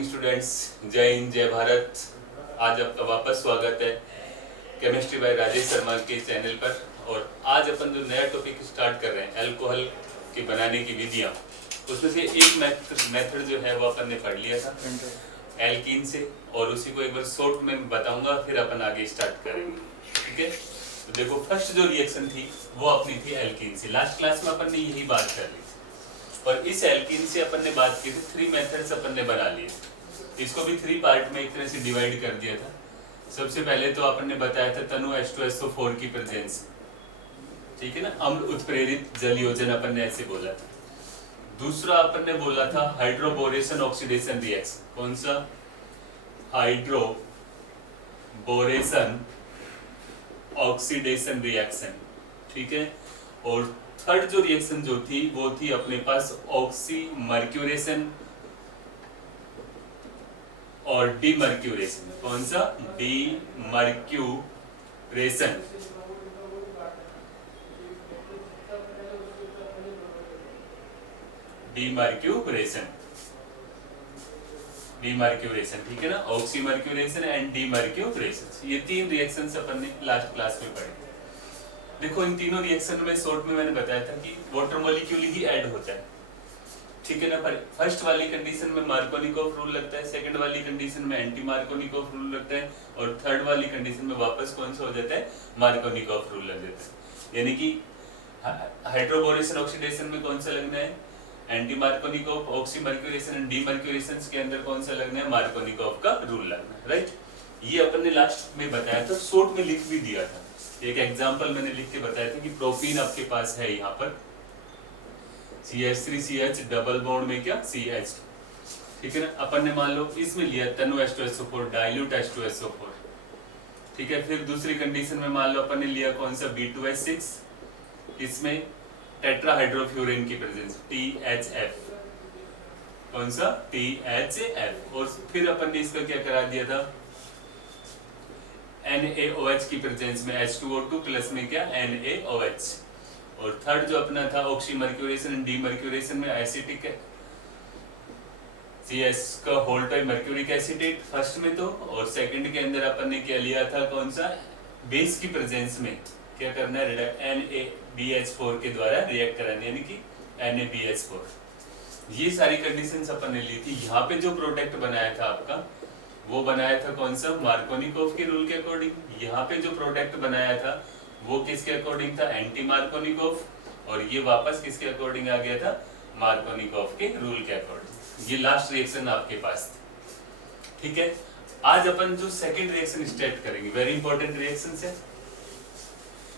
Morning students, जय हिंद जय भारत। आज आपका वापस स्वागत है केमिस्ट्री बाय राजेश शर्मा के चैनल पर। और आज अपन जो नया टॉपिक स्टार्ट कर रहे हैं अल्कोहल के बनाने की विधियां, उसमें से एक मेथड जो है वो अपन ने पढ़ लिया था एल्कीन से, और उसी को एक बार शॉर्ट में बताऊंगा, फिर अपन आगे स्टार्ट करेंगे। ठीक है, तो देखो फर्स्ट जो रिएक्शन थी वो अपनी थी एल्कीन से। लास्ट क्लास में अपन ने यही बात कर ली थी, और इस एल्कीन से अपन ने बात की थी, 3 मेथड्स अपन ने बना लिए। इसको भी 3 पार्ट में एक तरह से डिवाइड कर दिया था। सबसे पहले तो अपन ने बताया था तनु H2SO4 की प्रेजेंस, ठीक है ना, अम्ल उत्प्रेरित जल योजन अपन ने ऐसे बोला था। दूसरा अपन ने बोला था हाइड्रोबोरेशन ऑक्सीडेशन रिएक्शन। कौन सा? हाइड्रोबोरेशन ऑक्सीडेशन रिएक्शन, ठीक है। और थर्ड जो रिएक्शन जो थी वो थी अपने पास ऑक्सीमर्क्यूरेशन और डीमर्क्यूरेशन। कौन सा? डीमर्क्यूरेशन। डीमर्क्यूरेशन, ठीक है ना, ऑक्सीमर्क्यूरेशन एंड डीमर्क्यूरेशन। ये 3 रिएक्शंस अपन ने लास्ट क्लास में पढ़े। देखो इन तीनों रिएक्शन में शॉर्ट में मैंने बताया था कि वाटर मॉलिक्यूल ही ऐड होता है, ठीक है ना। पर फर्स्ट वाली कंडीशन में मार्कोनिकोव रूल लगता है, सेकंड वाली कंडीशन में एंटी मार्कोनिकोव रूल लगता है, और थर्ड वाली कंडीशन में वापस कौन सा हो जाता है? मार्कोनिकोव रूल लग जाता है। यानी कि हाइड्रोबोरेशन ऑक्सीडेशन में कौन सा लगना है? Anti Markovnikov. Oxymercuration and demercuration के अंदर कौन सा लगना है? मार्कोनिकोव का रूल लगना है, राइट। ये अपन ने लास्ट में बताया था, शॉर्ट में लिख भी दिया था। एक एग्जांपल मैंने लिख के बताया था कि प्रोपीन आपके पास है यहाँ पर CH3CH डबल बॉन्ड में क्या CH, ठीक है ना। अपन ने मान लो इसमें लिया तनु H2SO4 डाइल्यूट H2SO4, ठीक है। फिर दूसरी कंडीशन में मान लो अपन ने लिया कौन सा? B2H6, इसमें टेट्राहाइड्रोफ्यूरिन की प्रेजेंस THF। कौन सा? THF। और फिर अपन ने इसका क्या करा दिया था? NaOH की प्रेजेंस में H2O2 प्लस में क्या? NaOH। और थर्ड जो अपना था ऑक्सीमर्क्यूरेशन एंड डीमर्क्यूरेशन में एसिटिक CS का whole time mercuric acetate first में तो, और सेकंड के अंदर अपन ने क्या लिया था? कौन सा? बेस की प्रेजेंस में क्या करना है? NaBH4 के द्वारा रिएक्ट कराना, यानी कि NaBH4। ये सारी कंडीशंस अपन ने ली थी। यहाँ पे जो प्रोडक्ट बनाया था आपका, वो बनाया था कौन सा? मार्कोनिकोव के रूल के अकॉर्डिंग। यहाँ पे जो प्रोडक्ट बनाया था वो किसके अकॉर्डिंग था? Anti Markovnikov. और ये वापस किसके अकॉर्डिंग आ गया था? मार्कोनिकोव के रूल के अकॉर्डिंग। ये लास्ट रिएक्शन आपके पास थी, ठीक है। आज अपन जो सेकंड रिएक्शन स्टार्ट करेंगे, वेरी इंपॉर्टेंट रिएक्शन है।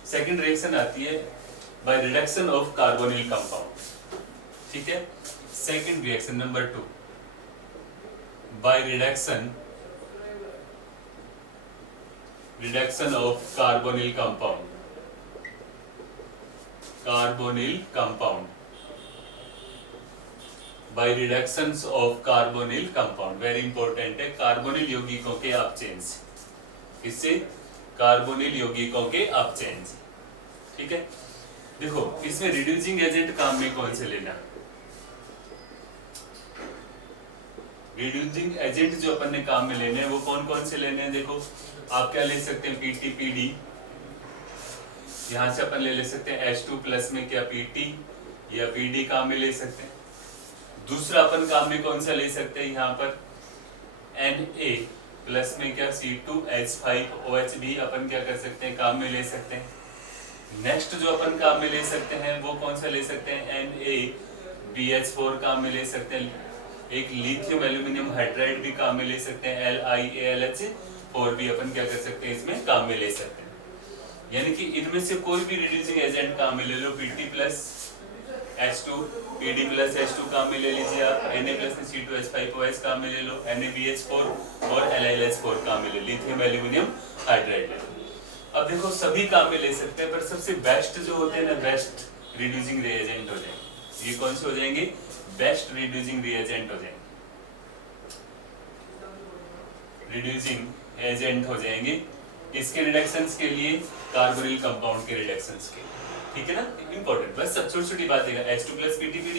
सेकंड रिएक्शन आती है by reduction of carbonyl compound, ठीक है। Second reaction number 2 by reduction of carbonyl compound by reductions of carbonyl compound। Very important है, कार्बोनिल यौगिकों के अपचेंज। इससे कार्बोनिल यौगिकों के अपचेंज, ठीक है। देखो इसमें रिड्यूसिंग एजेंट काम में कौन से लेना? रिड्यूसिंग एजेंट जो अपन ने काम में लेने हैं वो कौन कौन से लेने हैं? देखो आप क्या ले सकते हैं? PTPD, यहां से अपन ले सकते हैं H2 प्लस में क्या PT या PD काम में ले सकते हैं। दूसरा अपन काम में कौन सा ले सकते हैं? यहाँ पर Na प्लस में क्या C2H5OH भी अपन क्या कर सकते हैं? काम में ले सकते हैं। नेक्स्ट जो अपन काम में ले सकते हैं वो कौन सा ले सकते हैं? NaBH4 काम में ले सकते हैं। एक लिथियम एल्यूमिनियम हाइड्राइड भी काम में ले सकते हैं, LiAlH, और भी अपन क्या कर सकते हैं? इसमें काम में ले सकते हैं। यानी कि इनमें से कोई भी रिड्यूसिंग एजेंट काम में ले लो। PT plus H2, PD plus H2 काम में ले लीजिए आप, Na प्लस C2H5OH काम में ले लो, NaBH4 और LiLH4 काम में ले, लिथियम एल्यूमिनियम हाइड्राइड ले लो। अब देखो सभी काम में ले सकते हैं, पर सबसे बेस्ट जो होते हैं ना, बेस्ट रिड्यूसिंग रिएजेंट हो जाएंगे। ये कौन से हो जाएंगे? बेस्ट रिड्यूसिंग रिएजेंट हो जाएंगे, रिड्यूसिंग एजेंट हो जाएंगे। इसके रिडक्शंस के लिए, कार्बोनिल कंपाउंड के रिडक्शंस के, ठीक है ना। इंपॉर्टेंट, बस सब छोटी छोटी बातें हैं। H2 प्लस PTPD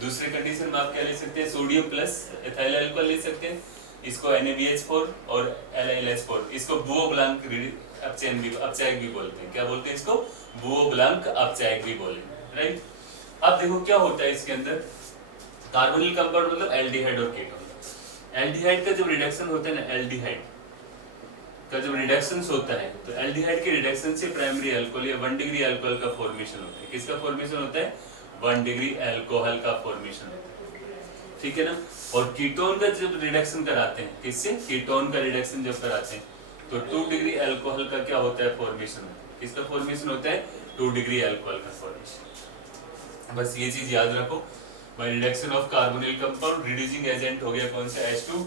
दूसरे कंडीशन में आप क्या ले सकते हैं, सोडियम प्लस एथाइल अल्कोहल ले सकते हैं, इसको NaBH4 और LiLH4, इसको बुओब्लांक अपचायक भी बोलते हैं। क्या बोलते हैं इसको, बुओब्लांक अपचायक भी बोलेंगे, राइट। अब देखो क्या होता है इसके अंदर, कार्बोनिल कंपाउंड मतलब एल्डिहाइड और कीटोन। एल्डिहाइड का जब रिडक्शन होता है ना, एल्डिहाइड का जब रिडक्शन होता है तो एल्डिहाइड के रिडक्शन से प्राइमरी अल्कोहल या 1 डिग्री अल्कोहल का फॉर्मेशन होता है। किसका फॉर्मेशन होता है, 1 डिग्री अल्कोहल का फॉर्मेशन होता है, ठीक है ना। और कीटोन का जब रिडक्शन कराते हैं, किससे, कीटोन का रिडक्शन जब कराते हैं तो 2 डिग्री अल्कोहल का क्या होता है, फॉर्मेशन होता है। किसका फॉर्मेशन होता है, 2 डिग्री अल्कोहल का फॉर्मेशन। बस ये चीज याद रखो, bye reduction of carbonyl compound reducing agent हो गया कौन सा, H2,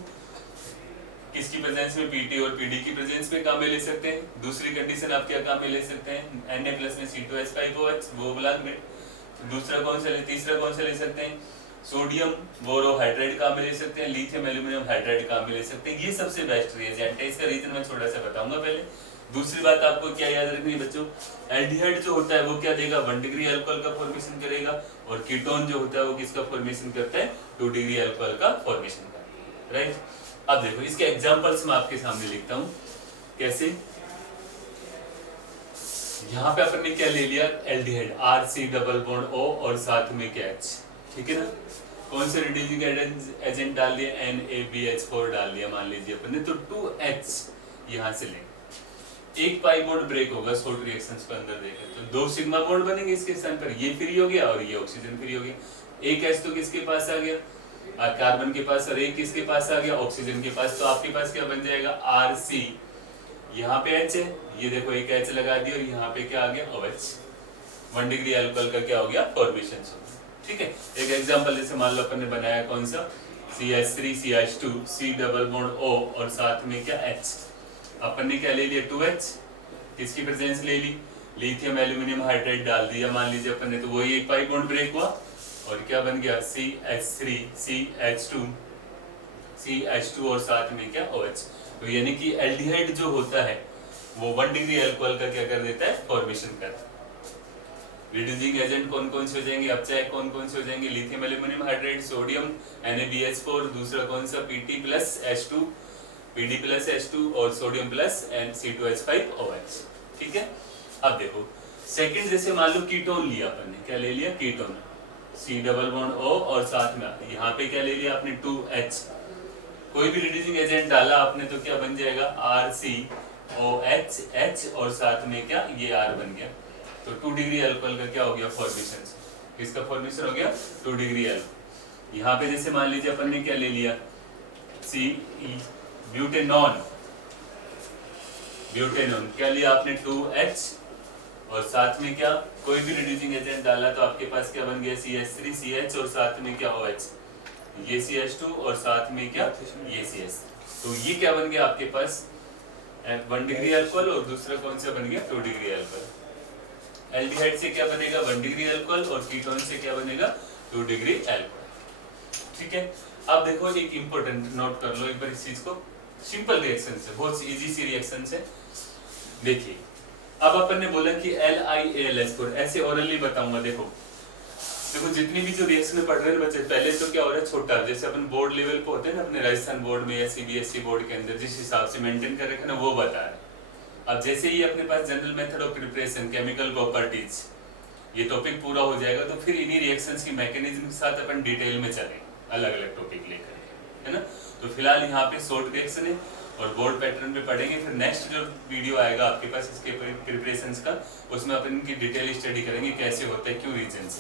किसकी प्रेजेंस में, Pt और Pd की प्रेजेंस में काम में ले सकते हैं। दूसरी कंडीशन आप क्या काम में ले सकते हैं, Na प्लस में C2H5OH वो बुलान में। दूसरा कौन सा, तीसरा कौन सा ले सकते हैं, सोडियम बोरोहाइड्राइड काम में ले सकते हैं, लिथियम एल्यूमिनियम हाइड्राइड काम में ले सकते हैं। ये सबसे बेस्ट रिएजेंट है, इसका रीजन मैं थोड़ा सा बताऊंगा पहले। दूसरी बात आपको क्या याद रखनी है बच्चों, एल्डिहाइड जो होता है वो क्या देगा, 1 डिग्री अल्कोहल का फॉर्मेशन करेगा, और कीटोन जो होता है वो किसका फॉर्मेशन करता है, 2 डिग्री अल्कोहल का फॉर्मेशन करता है, राइट। अब देखो इसके एग्जांपल्स मैं आपके सामने लिखता हूं, कैसे। यहाँ पे अपन ने क्या ले लिया, aldehyde RC double bond O और साथ में क्या H, ठीक है ना। कौन से रिड्यूसिंग एजेंट डाल दिया, NaBH4 डाल दिया मान लीजिए अपन ने, तो 2H यहाँ से लेंगे। एक पाई बॉन्ड ब्रेक होगा शॉर्ट रिएक्शंस को अंदर देखें तो 2 सिग्मा बॉन्ड बनेंगे इसके स्थान पर, ये फ्री हो गया और ये ऑक्सीजन फ्री हो गया। एक H तो किसके पास आ गया, कार्बन के पास, और एक किसके पास आ गया, ऑक्सीजन के पास। तो आपके पास क्या बन जाएगा, RC, यहाँ पे H है, ये देखो एक H लगा दिया, और यहाँ पे क्या आ गया, OH। 1 डिग्री अल्कोहल का क्या हो गया, फॉर्मेशन, ठीक है। एक एग्जांपल जैसे मान लो अपन ने बनाया कौन सा, CH3 CH2 C double bond O और साथ में क्या H। अपन ने क्या ले लिया, 2H, किसकी प्रेजेंस ले ली, लिथियम एल्यूमिनियम हाइड्राइड डाल दिया मान लीजिए अपन ने, तो वही एक पाई बॉन्ड ब्रेक हुआ और क्या बन गया, CH3 CH2 और साथ में क्या OH। तो यानी कि एल्डिहाइड जो होता है वो 1 डिग्री अल्कोहल का क्या कर देता है, फॉर्मेशन करता है। रिड्यूसिंग एजेंट कौन कौन से हो जाएंगे, अपचायक कौन कौन से हो जाएंगे, lithium aluminium hydride, sodium NaBH4, दूसरा कौन सा Pt plus H2, Pd plus H2 और सोडियम प्लस C2H5OH, ठीक है। अब देखो सेकंड, जैसे मान लो कीटोन लिया अपन ने, क्या ले लिया, ketone, C double bond O और साथ में यहाँ पे क्या ले लिया आपने, 2H। कोई भी रिड्यूसिंग एजेंट डाला आपने तो क्या बन जाएगा, RCOH H और साथ में क्या, ये R बन गया। तो 2 डिग्री अल्कोहल का क्या हो गया, फॉर्मेशन। किसका फॉर्मेशन हो गया, 2 डिग्री अल्कोहल। यहाँ पे जैसे मान लीजिए अपन ने क्या ले लिया, ब्यूटेनॉन, क्या लिया आपने, 2H और साथ में क्या, कोई भी रिड्यूसिंग एजेंट डाला तो आपके पास क्या बन गया, CH3 CH और साथ में क्या OH, ये CH2 और साथ में क्या, ये CH। तो ये क्या बन गया आपके पास, 1 डिग्री अल्कोहल, और दूसरा कौन सा बन गया, 2 डिग्री अल्कोहल। एल्डिहाइड से क्या बनेगा, 1 डिग्री अल्कोहल, और कीटोन से क्या बनेगा, 2 डिग्री अल्कोहल, ठीक है। अब देखो एक इंपॉर्टेंट नोट कर लो एक बार इस चीज को, सिंपल रिएक्शन है, बहुत इजी सी रिएक्शन है। देखिए अब अपन ने बोला कि LiAlH4, ऐसे ओरली बताऊंगा। देखो जितनी भी जो रिएक्शन पढ़ रहे हैं बच्चे, पहले तो क्या हो रहा है, छोटा, जैसे अपन बोर्ड लेवल पे होते हैं ना अपने राजस्थान बोर्ड में या CBSE बोर्ड के अंदर जिस हिसाब से मेंटेन कर रखे ना, वो बता रहे हैं। अब जैसे ही अपने पास general method of preparation, chemical properties, ये टॉपिक पूरा हो जाएगा तो फिर इन्हीं रिएक्शंस की मैकेनिज्म के साथ अपन डिटेल में चलेंगे, अलग अलग टॉपिक लेकर, है ना। तो फिलहाल यहाँ पे शॉर्ट रिएक्शन है और बोर्ड पैटर्न पे पढ़ेंगे। फिर नेक्स्ट जो वीडियो आएगा आपके पास इसके प्रिपरेशंस का, उसमें अपन इनकी डिटेल स्टडी करेंगे, कैसे होता है, क्यों रीजंस।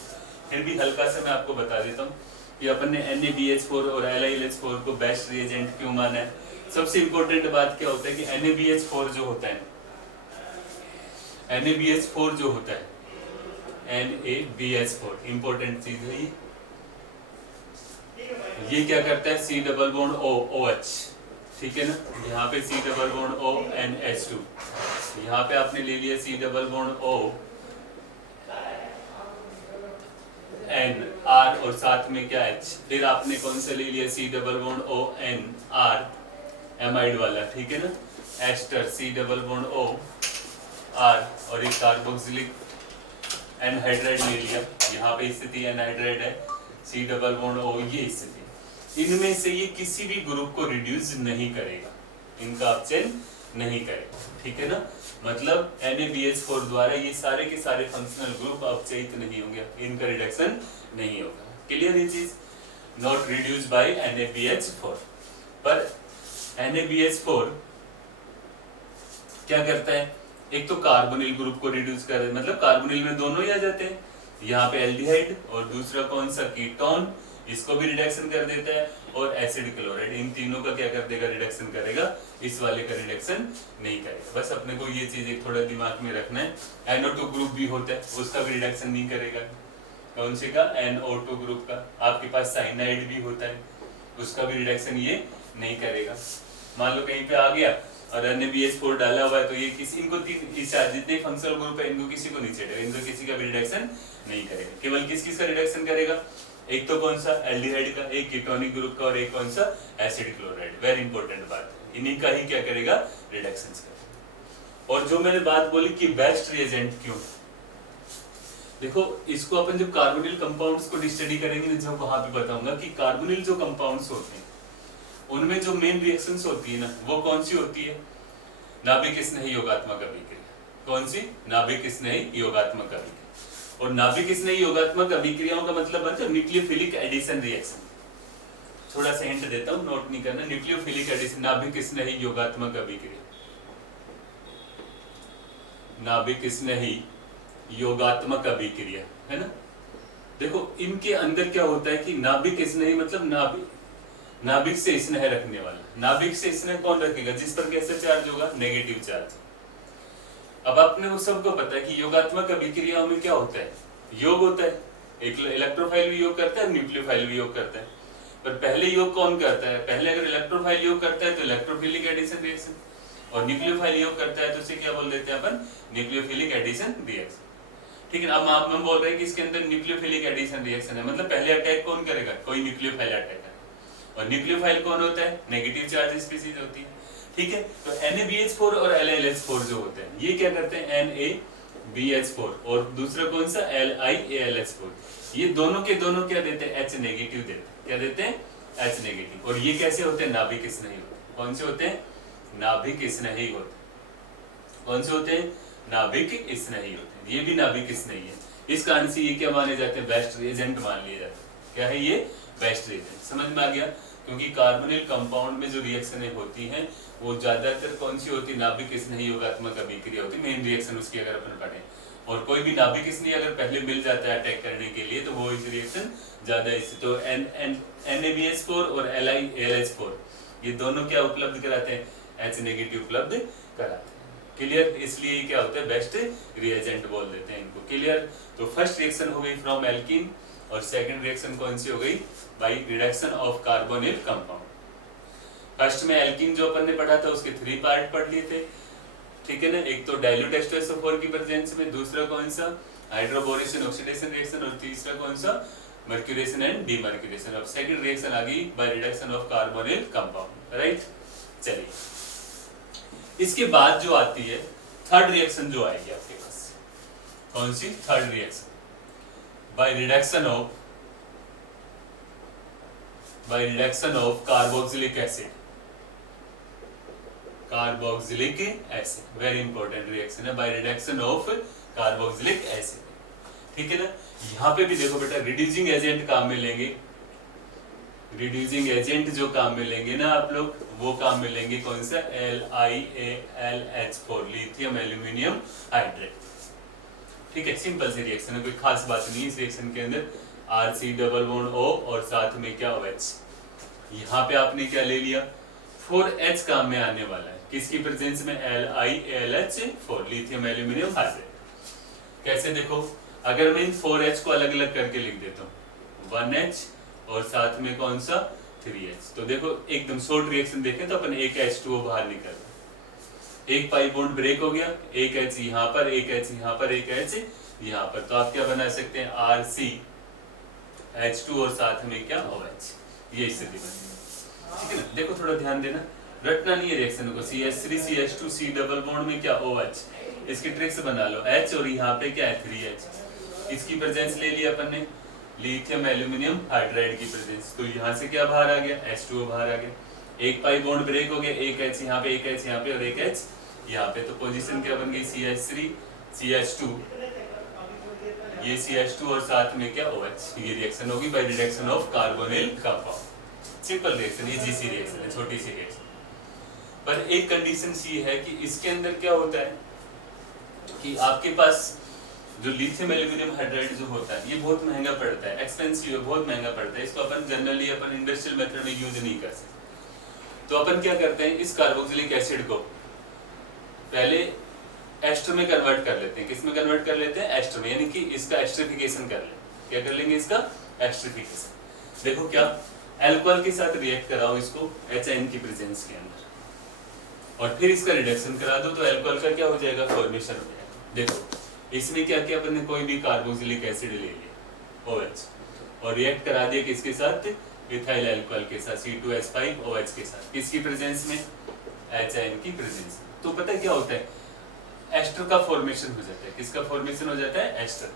फिर भी हल्का सा मैं आपको बता देता हूँ कि अपन ने NaBH4 और LiLH4 को बेस्ट रिएजेंट क्यों माना है। सबसे इंपॉर्टेंट बात क्या होता है कि NaBH4 जो होता है, NaBH4 जो होता है, NaBH4 इंपॉर्टेंट चीज है ये क्या करता है, C double bond O OH, ठीक है ना। यहाँ पे C double bond O NH2, यहाँ पे आपने ले लिया C double bond O N R और साथ में क्या H। फिर आपने कौन सा ले लिया, C double bond O N R amide वाला, ठीक है ना। Ester C double bond O R और एक कार्बोक्सिलिक एनहाइड्राइड ले लिया, यहाँ पे स्थिति एनहाइड्राइड है, C डबल बॉन्ड O, ये स्थिति, इनमें से ये किसी भी ग्रुप को रिड्यूस नहीं करेगा, इनका ऑप्शन नहीं करेगा, ठीक है ना। मतलब NaBH4 द्वारा ये सारे के सारे फंक्शनल ग्रुप अपचयित नहीं होंगे, इनका रिडक्शन नहीं होगा। क्लियर ये चीज, नॉट रिड्यूस बाय NaBH4। पर NaBH4 क्या करता है, एक तो कार्बोनिल ग्रुप को रिड्यूस कर, मतलब कार्बोनिल में दोनों ही आ जाते हैं, यहाँ पे एल्डिहाइड और दूसरा कौन सा कीटोन, इसको भी रिडक्शन कर देता है, और एसिड क्लोराइड, इन तीनों का क्या कर देगा, रिडक्शन करेगा, इस वाले का रिडक्शन नहीं करेगा। बस अपने को ये चीज एक थोड़ा दिमाग में रखना है। NO2 ग्रुप भी होता है, उसका भी रिडक्शन नहीं करेगा, कौन से का, NO2 ग्रुप का। आपके पास साइनाइड भी होता है, उसका भी रिडक्शन ये नहीं करेगा। मान लो कहीं पे आ गया और NaBH4 डाला हुआ है, तो ये किसी, इनको जितने फंक्शनल ग्रुप है इनको किसी को नहीं छेड़ेगा, इनको किसी का भी रिडक्शन नहीं करेगा। केवल किस का रिडक्शन करेगा, एक तो कौन सा, एल्डिहाइड का, एक कीटोनिक ग्रुप का, और एक कौन सा, एसिड क्लोराइड। वेरी इंपॉर्टेंट बात है, इन्हीं का ही क्या करेगा, रिडक्शन करेगा। और जो मैंने बात बोली कि बेस्ट रिएजेंट क्यों, देखो इसको अपन जब कार्बोनिल कंपाउंड्स को स्टडी करेंगे, जब वहां पे बताऊंगा कि कार्बोनिल जो कंपाउंड्स होते हैं उनमें जो मेन रिएक्शंस होती है ना, वो कौन सी होती है, नाभिक स्नेही योगात्मक अभिक्रिया। कौन सी, नाभिक स्नेही योगात्मक अभिक्रिया। और नाभिक स्नेही योगात्मक अभिक्रियाओं का मतलब बनता है न्यूक्लियोफिलिक एडिशन रिएक्शन। थोड़ा सा हिंट देता हूं, नोट नहीं करना, न्यूक्लियोफिलिक एडिशन, नाभिक स्नेही योगात्मक अभिक्रिया, नाभिक स्नेही योगात्मक अभिक्रिया, है ना। देखो इनके अंदर क्या होता है कि नाभिक स्नेही मतलब नाभिक से स्नेह रखने वाला। नाभिक से स्नेह कौन रखेगा, जिस पर कैसे चार्ज होगा, नेगेटिव चार्ज। अब आपने वो सबको पता है कि योगात्मक अभिक्रियाओं में क्या होता है, योग होता है, एक इलेक्ट्रोफाइल भी योग करता है, न्यूक्लियोफाइल भी योग करता है। पर पहले योग कौन करता है, पहले अगर इलेक्ट्रोफाइल योग करता है तो इलेक्ट्रोफिलिक एडिशन रिएक्शन, और न्यूक्लियोफाइल योग करता है तो उसे क्या बोल देते हैं अपन, न्यूक्लियोफिलिक एडिशन रिएक्शन, ठीक है ना। अब आप बोल रहे हैं कि इसके अंदर न्यूक्लियोफिलिक एडिशन रिएक्शन है, मतलब पहले अटैक कौन करेगा, कोई न्यूक्लियोफाइल अटैक है, और न्यूक्लियोफाइल कौन होता है, नेगेटिव चार्ज स्पीशीज होती है, ठीक है। तो NaBH4 और LiLH4 जो होते हैं ये क्या करते हैं, NaBH4, और दूसरा कौन सा, LiAlH4, ये दोनों के दोनों क्या देते हैं, H नेगेटिव देते हैं, क्या देते हैं, H नेगेटिव। और ये कैसे होते हैं, नाभिक स्नेही होते हैं। कौन से होते हैं, नाभिक स्नेही होते हैं। कौन से होते हैं, नाभिक स्नेही होते हैं, ये भी नाभिक स्नेही है। इस कारण से ये क्या माने जाते हैं, बेस्ट रिएजेंट मान लिए जाते हैं। क्या है ये, बेस्ट रिएजेंट। समझ में आ गया, क्योंकि कार्बोनिल कंपाउंड में जो रिएक्शनें होती हैं वो ज्यादातर कौन सी होती है, नाभिक स्नेही योगात्मक अभिक्रिया होती है, मेन रिएक्शन उसकी अगर अपन पढ़ें। और कोई भी नाभिक स्नेही अगर पहले मिल जाता है अटैक करने के लिए तो वो इस रिएक्शन ज्यादा इससे। तो NaBH4 और LiAlH4 ये दोनों क्या उपलब्ध कराते हैं, H नेगेटिव उपलब्ध कराते हैं। क्लियर, इसलिए क्या होता है, बेस्ट रिएजेंट बोल देते हैं इनको। क्लियर, तो फर्स्ट रिएक्शन हो गई फ्रॉम एल्कीन, और सेकंड रिएक्शन कौन सी हो गई, bye reduction of carbonyl compound. First में एल्कीन जो अपन ने पढ़ा था उसके 3 पार्ट पढ़ लिए थे, ठीक है ना। एक तो डाइल्यूट H2SO4 की प्रेजेंस में, दूसरा कौन सा, हाइड्रोबोरेशन ऑक्सीडेशन रिएक्शन, और तीसरा कौन सा, मर्क्यूरेशन एंड डीमर्क्यूरेशन। अब सेकंड रिएक्शन आ गई bye reduction of carbonyl compound, right. चलिए इसके बाद जो आती है थर्ड रिएक्शन जो आएगी आपके पास, कौन सी, third reaction by reduction of carboxylic acid. Carboxylic acid very important reaction है, by reduction of carboxylic acid, ठीक है ना। यहाँ पे भी देखो बेटा, रिड्यूसिंग एजेंट काम में लेंगे, रिड्यूसिंग एजेंट जो काम में लेंगे ना आप लोग, वो काम में लेंगे कौन सा, LiAlH4, लिथियम एल्यूमिनियम हाइड्रेट, ठीक है। सिंपल सी रिएक्शन है, कोई खास बात नहीं इस रिएक्शन के अंदर। RC डबल बॉन्ड O और साथ में क्या OH। यहाँ पे आपने क्या ले लिया, 4H काम में आने वाला है, किसकी प्रेजेंस में, LiAlH4, लिथियम एल्यूमिनियम हाइड्रेट। कैसे देखो, अगर मैं इन 4H को अलग अलग करके लिख देता हूँ, 1H और साथ में कौन सा, 3H। तो देखो एकदम शॉर्ट रिएक्शन देखें तो अपन एक H2O बाहर निकल रहा है, एक पाई बॉन्ड ब्रेक हो गया, एक H यहाँ पर, एक H यहाँ पर, एक H यहाँ पर। तो आप क्या बना सकते हैं, RCH2 और साथ में क्या, OH, ये स्थिति बनी, ठीक है ना। देखो थोड़ा ध्यान देना, रटना नहीं है रिएक्शन को, CH3 CH2 C double bond में क्या, OH, इसकी ट्रिक्स बना लो, H और यहाँ पे क्या है, 3H। इसकी प्रेजेंस ले लिया अपन ने, लिथियम एल्यूमिनियम हाइड्राइड की प्रेजेंस। तो यहाँ से क्या बाहर आ गया, H2O बाहर आ गया, एक पाई बॉन्ड ब्रेक हो गया, एक H यहाँ पे, एक H यहाँ पे और एक H यहाँ पे। तो पोजीशन क्या बन गई, CH3 CH2, ये CH2 और साथ में क्या OH। ये रिएक्शन होगी by reduction of carbonyl compound. Simple reaction, easy सी रिएक्शन है, छोटी सी रिएक्शन। पर एक कंडीशन सी है कि इसके अंदर क्या होता है कि आपके पास जो लिथियम एल्यूमिनियम हाइड्राइड जो होता है ये बहुत महंगा पड़ता है, एक्सपेंसिव है, बहुत महंगा पड़ता है। इसको अपन जनरली अपन इंडस्ट्रियल मेथड में यूज नहीं कर सकते। तो अपन क्या करते हैं, इस कार्बोक्सिलिक एसिड को पहले एस्टर में कन्वर्ट कर लेते हैं। किस में कन्वर्ट कर लेते हैं, एस्टर में, यानी कि इसका एस्टरिफिकेशन कर लें। क्या कर लेंगे, इसका एस्टरिफिकेशन। देखो क्या, अल्कोहल के साथ रिएक्ट कराओ इसको HN की प्रेजेंस के अंदर और फिर इसका रिडक्शन करा दो, तो अल्कोहल का क्या हो जाएगा, फॉर्मेशन हो जाएगा। देखो इसमें क्या किया अपन ने, कोई भी कार्बोक्सिलिक एसिड ले लिया OH और रिएक्ट करा दिया किसके साथ, इथाइल अल्कोहल के साथ, C2H5OH के साथ। किसकी प्रेजेंस में, HN की प्रेजेंस में। तो पता है क्या होता है, एस्टर का फॉर्मेशन हो जाता है। किसका फॉर्मेशन हो जाता है, एस्टर।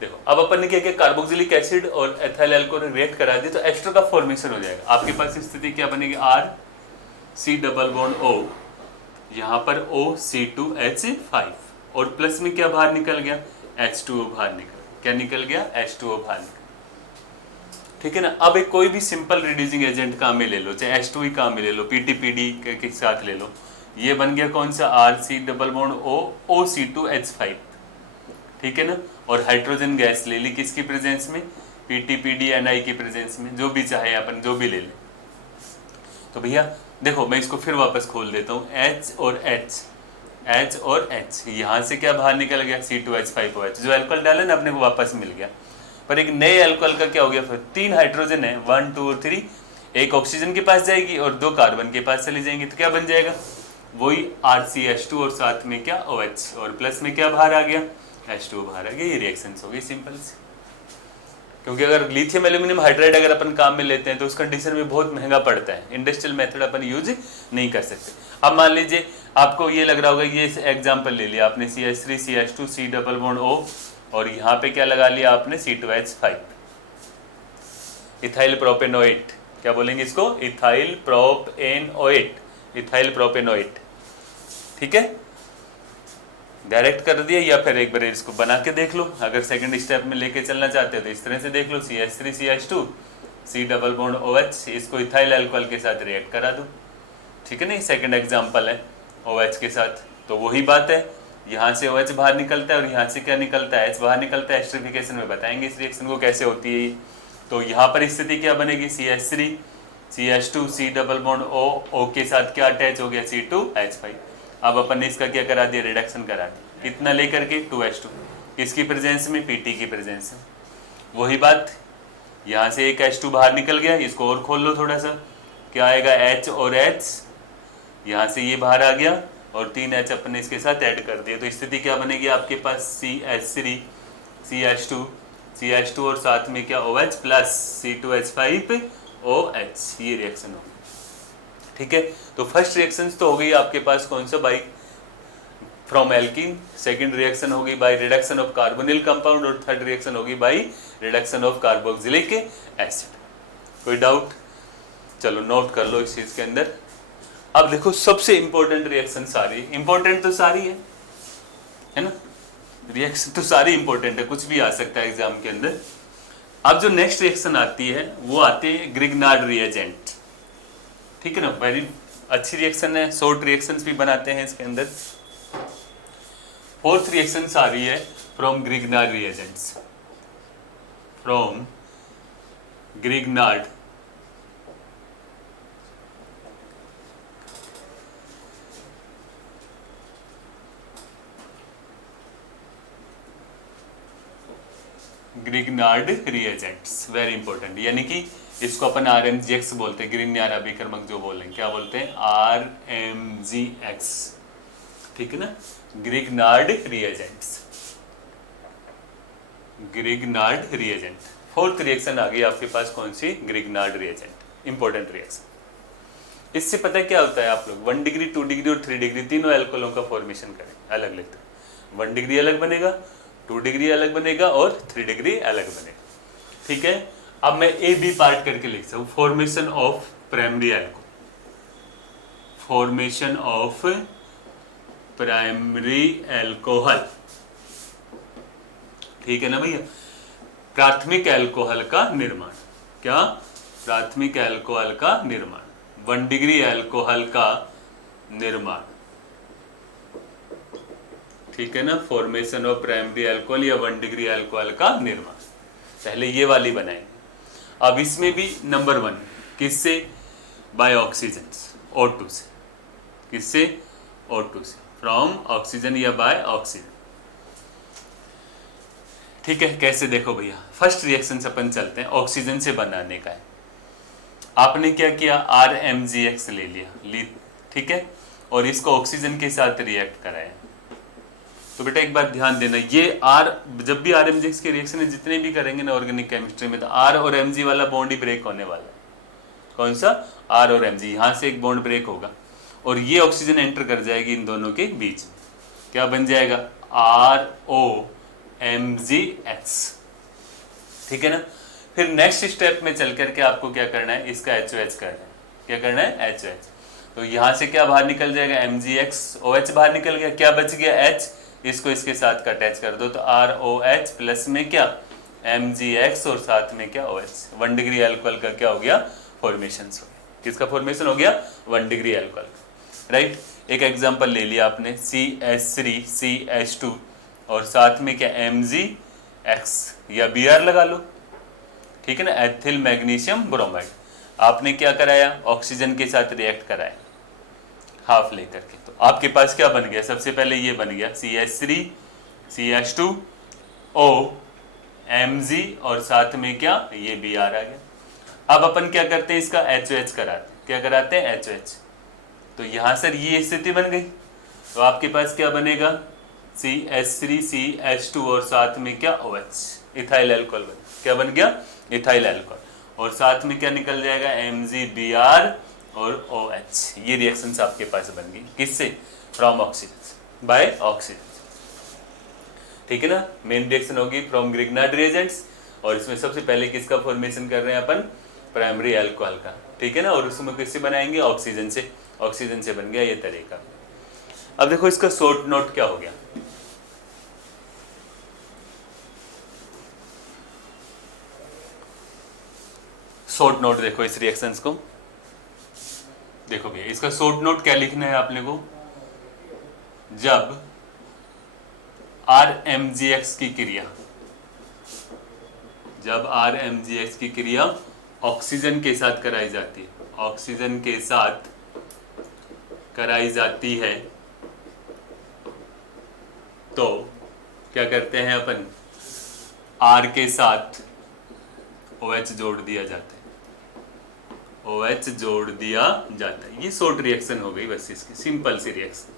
देखो अब अपन ने क्या किया, कार्बोक्सिलिक एसिड और एथाइल अल्कोहल रिएक्ट करा दिया तो एस्टर का फॉर्मेशन हो जाएगा। आपके पास स्थिति क्या बनेगी, RC डबल बॉन्ड O, यहाँ पर OC2H5 और प्लस में क्या बाहर निकल गया, H2O बाहर निकल, क्या निकल गया, H2O बाहर निकल। ठीक है ना। अब एक कोई भी सिंपल रिड्यूसिंग एजेंट काम में ले लो, चाहे H2 ही काम में ले लो, PTPD के साथ ले लो, ये बन गया कौन सा, RC double bond O OC2H5। ठीक है ना। और हाइड्रोजन गैस ले ली किसकी प्रेजेंस में, PTPD Ni की प्रेजेंस में, जो भी चाहे अपन जो भी ले ले। तो भैया देखो मैं इसको फिर वापस खोल देता हूँ, H और H यहाँ से क्या बाहर निकल गया, C2H5OH, जो अल्कोहल डाला ना अपने को वापस मिल गया। पर एक नए अल्कोहल का क्या हो गया, फिर 3 हाइड्रोजन है, 1 2 और 3, एक ऑक्सीजन के पास जाएगी और 2 कार्बन के पास चली जाएंगी। तो क्या बन जाएगा, वही RCH2 और साथ में क्या OH और प्लस में क्या बाहर आ गया, H2O बाहर आ गया। ये रिएक्शंस हो गई सिंपल से। क्योंकि अगर लिथियम एल्यूमिनियम हाइड्राइड अगर अपन काम में लेते हैं तो उस कंडीशन में बहुत महंगा पड़ता है, इंडस्ट्रियल मेथड अपन यूज नहीं कर सकते। अब मान लीजिए आपको ये लग रहा होगा, ये एग्जांपल ले लिया आपने, CH3 CH2 C double bond O और यहाँ पे क्या लगा लिया आपने, C2H5, इथाइल प्रोपेनोएट। क्या बोलेंगे इसको, इथाइल प्रोपेनोएट, इथाइल प्रोपेनोएट। ठीक है, डायरेक्ट कर दिया, या फिर एक बार इसको बना के देख लो। अगर सेकंड स्टेप में लेके चलना चाहते हो तो इस तरह से देख लो, CH3 CH2 C double bond OH, इसको इथाइल अल्कोहल के साथ रिएक्ट करा दो। ठीक है ना, सेकंड एग्जांपल है OH के साथ। तो वही बात है, यहाँ से OH बाहर निकलता है और यहाँ से क्या निकलता है, H बाहर निकलता है। एस्टरिफिकेशन में बताएंगे इस रिएक्शन को कैसे होती है। तो यहाँ पर स्थिति क्या बनेगी, CH3 CH2 C double bond O के साथ क्या अटैच हो गया, C2H5। अब अपन ने इसका क्या करा दिया, रिडक्शन करा दिया, कितना लेकर के 2H2, किसकी प्रेजेंस में, PT की प्रेजेंस में। वही बात, यहाँ से एक H2 बाहर निकल गया, इसको और खोल लो थोड़ा सा, क्या आएगा, H और H, यहाँ से ये बाहर आ गया और 3H अपन ने इसके साथ ऐड कर दिया। तो स्थिति क्या बनेगी आपके पास, CH3 CH2 और साथ में क्या OH प्लस C2H5OH, ये रिएक्शन होगी। ठीक है, तो फर्स्ट रिएक्शन तो हो गई आपके पास कौन सा, by from alkene. Second reaction होगी by reduction of carbonyl compound और थर्ड रिएक्शन होगी by reduction of carboxylic acid. कोई डाउट, चलो नोट कर लो इस चीज के अंदर। अब देखो सबसे इंपॉर्टेंट रिएक्शन, सारी इंपॉर्टेंट तो सारी है ना, रिएक्शन तो सारी इंपॉर्टेंट है, कुछ भी आ सकता है एग्जाम के अंदर। अब जो नेक्स्ट रिएक्शन आती है वो आती है ग्रिग्नार्ड रिएजेंट। ठीक है ना, वेरी अच्छी रिएक्शन है, शॉर्ट रिएक्शंस भी बनाते हैं इसके अंदर। फोर्थ रिएक्शन आ रही है from Grignard reagents, from Grignard reagents, very important. यानी कि इसको अपन RMGX बोलते हैं, ग्रिग्नार्ड अभिकर्मक जो बोल रहे हैं, क्या बोलते हैं, RMGX। ठीक है ना, Grignard reagents, Grignard reagent. Fourth reaction आ गई आपके पास कौन सी, ग्रिग्नार्ड रिएजेंट, इंपॉर्टेंट रिएक्शन। इससे पता है क्या होता है, आप लोग 1 डिग्री 2 डिग्री और 3 डिग्री तीनों अल्कोहलों का फॉर्मेशन करें, अलग लेते हैं। 1 डिग्री अलग बनेगा, 2 डिग्री अलग बनेगा और 3 डिग्री अलग बनेगा। ठीक है, अब मैं ए बी पार्ट करके लिख सकता हूं। Formation of primary alcohol, formation of primary alcohol, ठीक है ना भैया। प्राथमिक एल्कोहल का निर्माण, क्या? प्राथमिक एल्कोहल का निर्माण, 1 डिग्री एल्कोहल का निर्माण, ठीक है ना। फॉर्मेशन ऑफ प्राइमरी एल्कोहल या 1 डिग्री एल्कोहल का निर्माण, पहले ये वाली बनाएंगे। अब इसमें भी नंबर 1 किससे? बाय ऑक्सीजन, O2 से। किससे? O2 से, फ्रॉम ऑक्सीजन या बाय ऑक्सीजन। ठीक है, कैसे देखो भैया, फर्स्ट रिएक्शन से अपन चलते हैं, ऑक्सीजन से बनाने का है। आपने क्या किया, RMgX ले लिया, ठीक है, और इसको ऑक्सीजन के साथ रिएक्ट कराया। तो बेटा एक बात ध्यान देना, ये जब भी RMgX के रिएक्शन है जितने भी करेंगे ना ऑर्गेनिक केमिस्ट्री में, तो R और Mg वाला बॉन्ड ही ब्रेक होने वाला है। कौन सा? R और Mg, यहां से एक बॉन्ड ब्रेक होगा और ये ऑक्सीजन एंटर कर जाएगी इन दोनों के बीच में, क्या बन जाएगा? ROMgX, ठीक है ना। फिर नेक्स्ट स्टेप में चल करके आपको क्या करना है, इसका HOH करना है। क्या करना है? HOH। तो यहां से क्या बाहर निकल जाएगा? MgX, OH बाहर निकल गया, क्या बच गया? H, इसको इसके साथ का अटैच कर दो, तो ROH प्लस में क्या? MgX और साथ में क्या? OH। 1 डिग्री एल्कोहल का क्या हो गया? फॉर्मेशन हो गया। किसका फॉर्मेशन हो गया? 1 डिग्री एल्कोहल, राइट। एक एग्जांपल ले लिया आपने, CH3CH2 और साथ में क्या? MgX या Br लगा लो, ठीक है ना। एथिल मैग्नीशियम ब्रोमाइड, आपने क्या कराया? ऑक्सीजन के साथ रिएक्ट कराया हाफ लेकर के। तो आपके पास क्या बन गया? सबसे पहले ये बन गया CH3CH2O Mg और साथ में क्या? ये Br आ गया। अब अपन क्या करते हैं, इसका HOH कराते हैं। क्या कराते हैं? HOH। तो यहां सर ये स्थिति बन गई, तो आपके पास क्या बनेगा? CH3CH2 और साथ में क्या? OH, इथाइल अल्कोहल बन, क्या बन गया? Ethyl alcohol. और साथ में क्या निकल जाएगा? MgBr और OH। ये रिएक्शंस आपके पास बन गई, किससे? फ्रॉम ऑक्सीजन, बाय ऑक्सीजन, ठीक है ना। मेन रिएक्शन होगी फ्रॉम ग्रिग्नार्ड रिएजेंट्स, और इसमें सबसे पहले किसका फॉर्मेशन कर रहे हैं अपन? प्राइमरी अल्कोहल का, ठीक है ना। और उसमें किससे बनाएंगे? ऑक्सीजन से। ऑक्सीजन से बन गया ये तरीका। अब देखो इसका शॉर्ट नोट क्या हो गया। शॉर्ट नोट देखो इस रिएक्शंस को, देखो भैया इसका शॉर्ट नोट क्या लिखना है आपने को, जब RMgX की क्रिया, जब RMgX की क्रिया ऑक्सीजन के साथ कराई जाती है, ऑक्सीजन के साथ कराई जाती है, तो क्या करते हैं अपन? R के साथ OH जोड़ दिया जाता है, OH जोड़ दिया जाता है। ये शॉर्ट रिएक्शन हो गई बस, इसकी सिंपल सी रिएक्शन।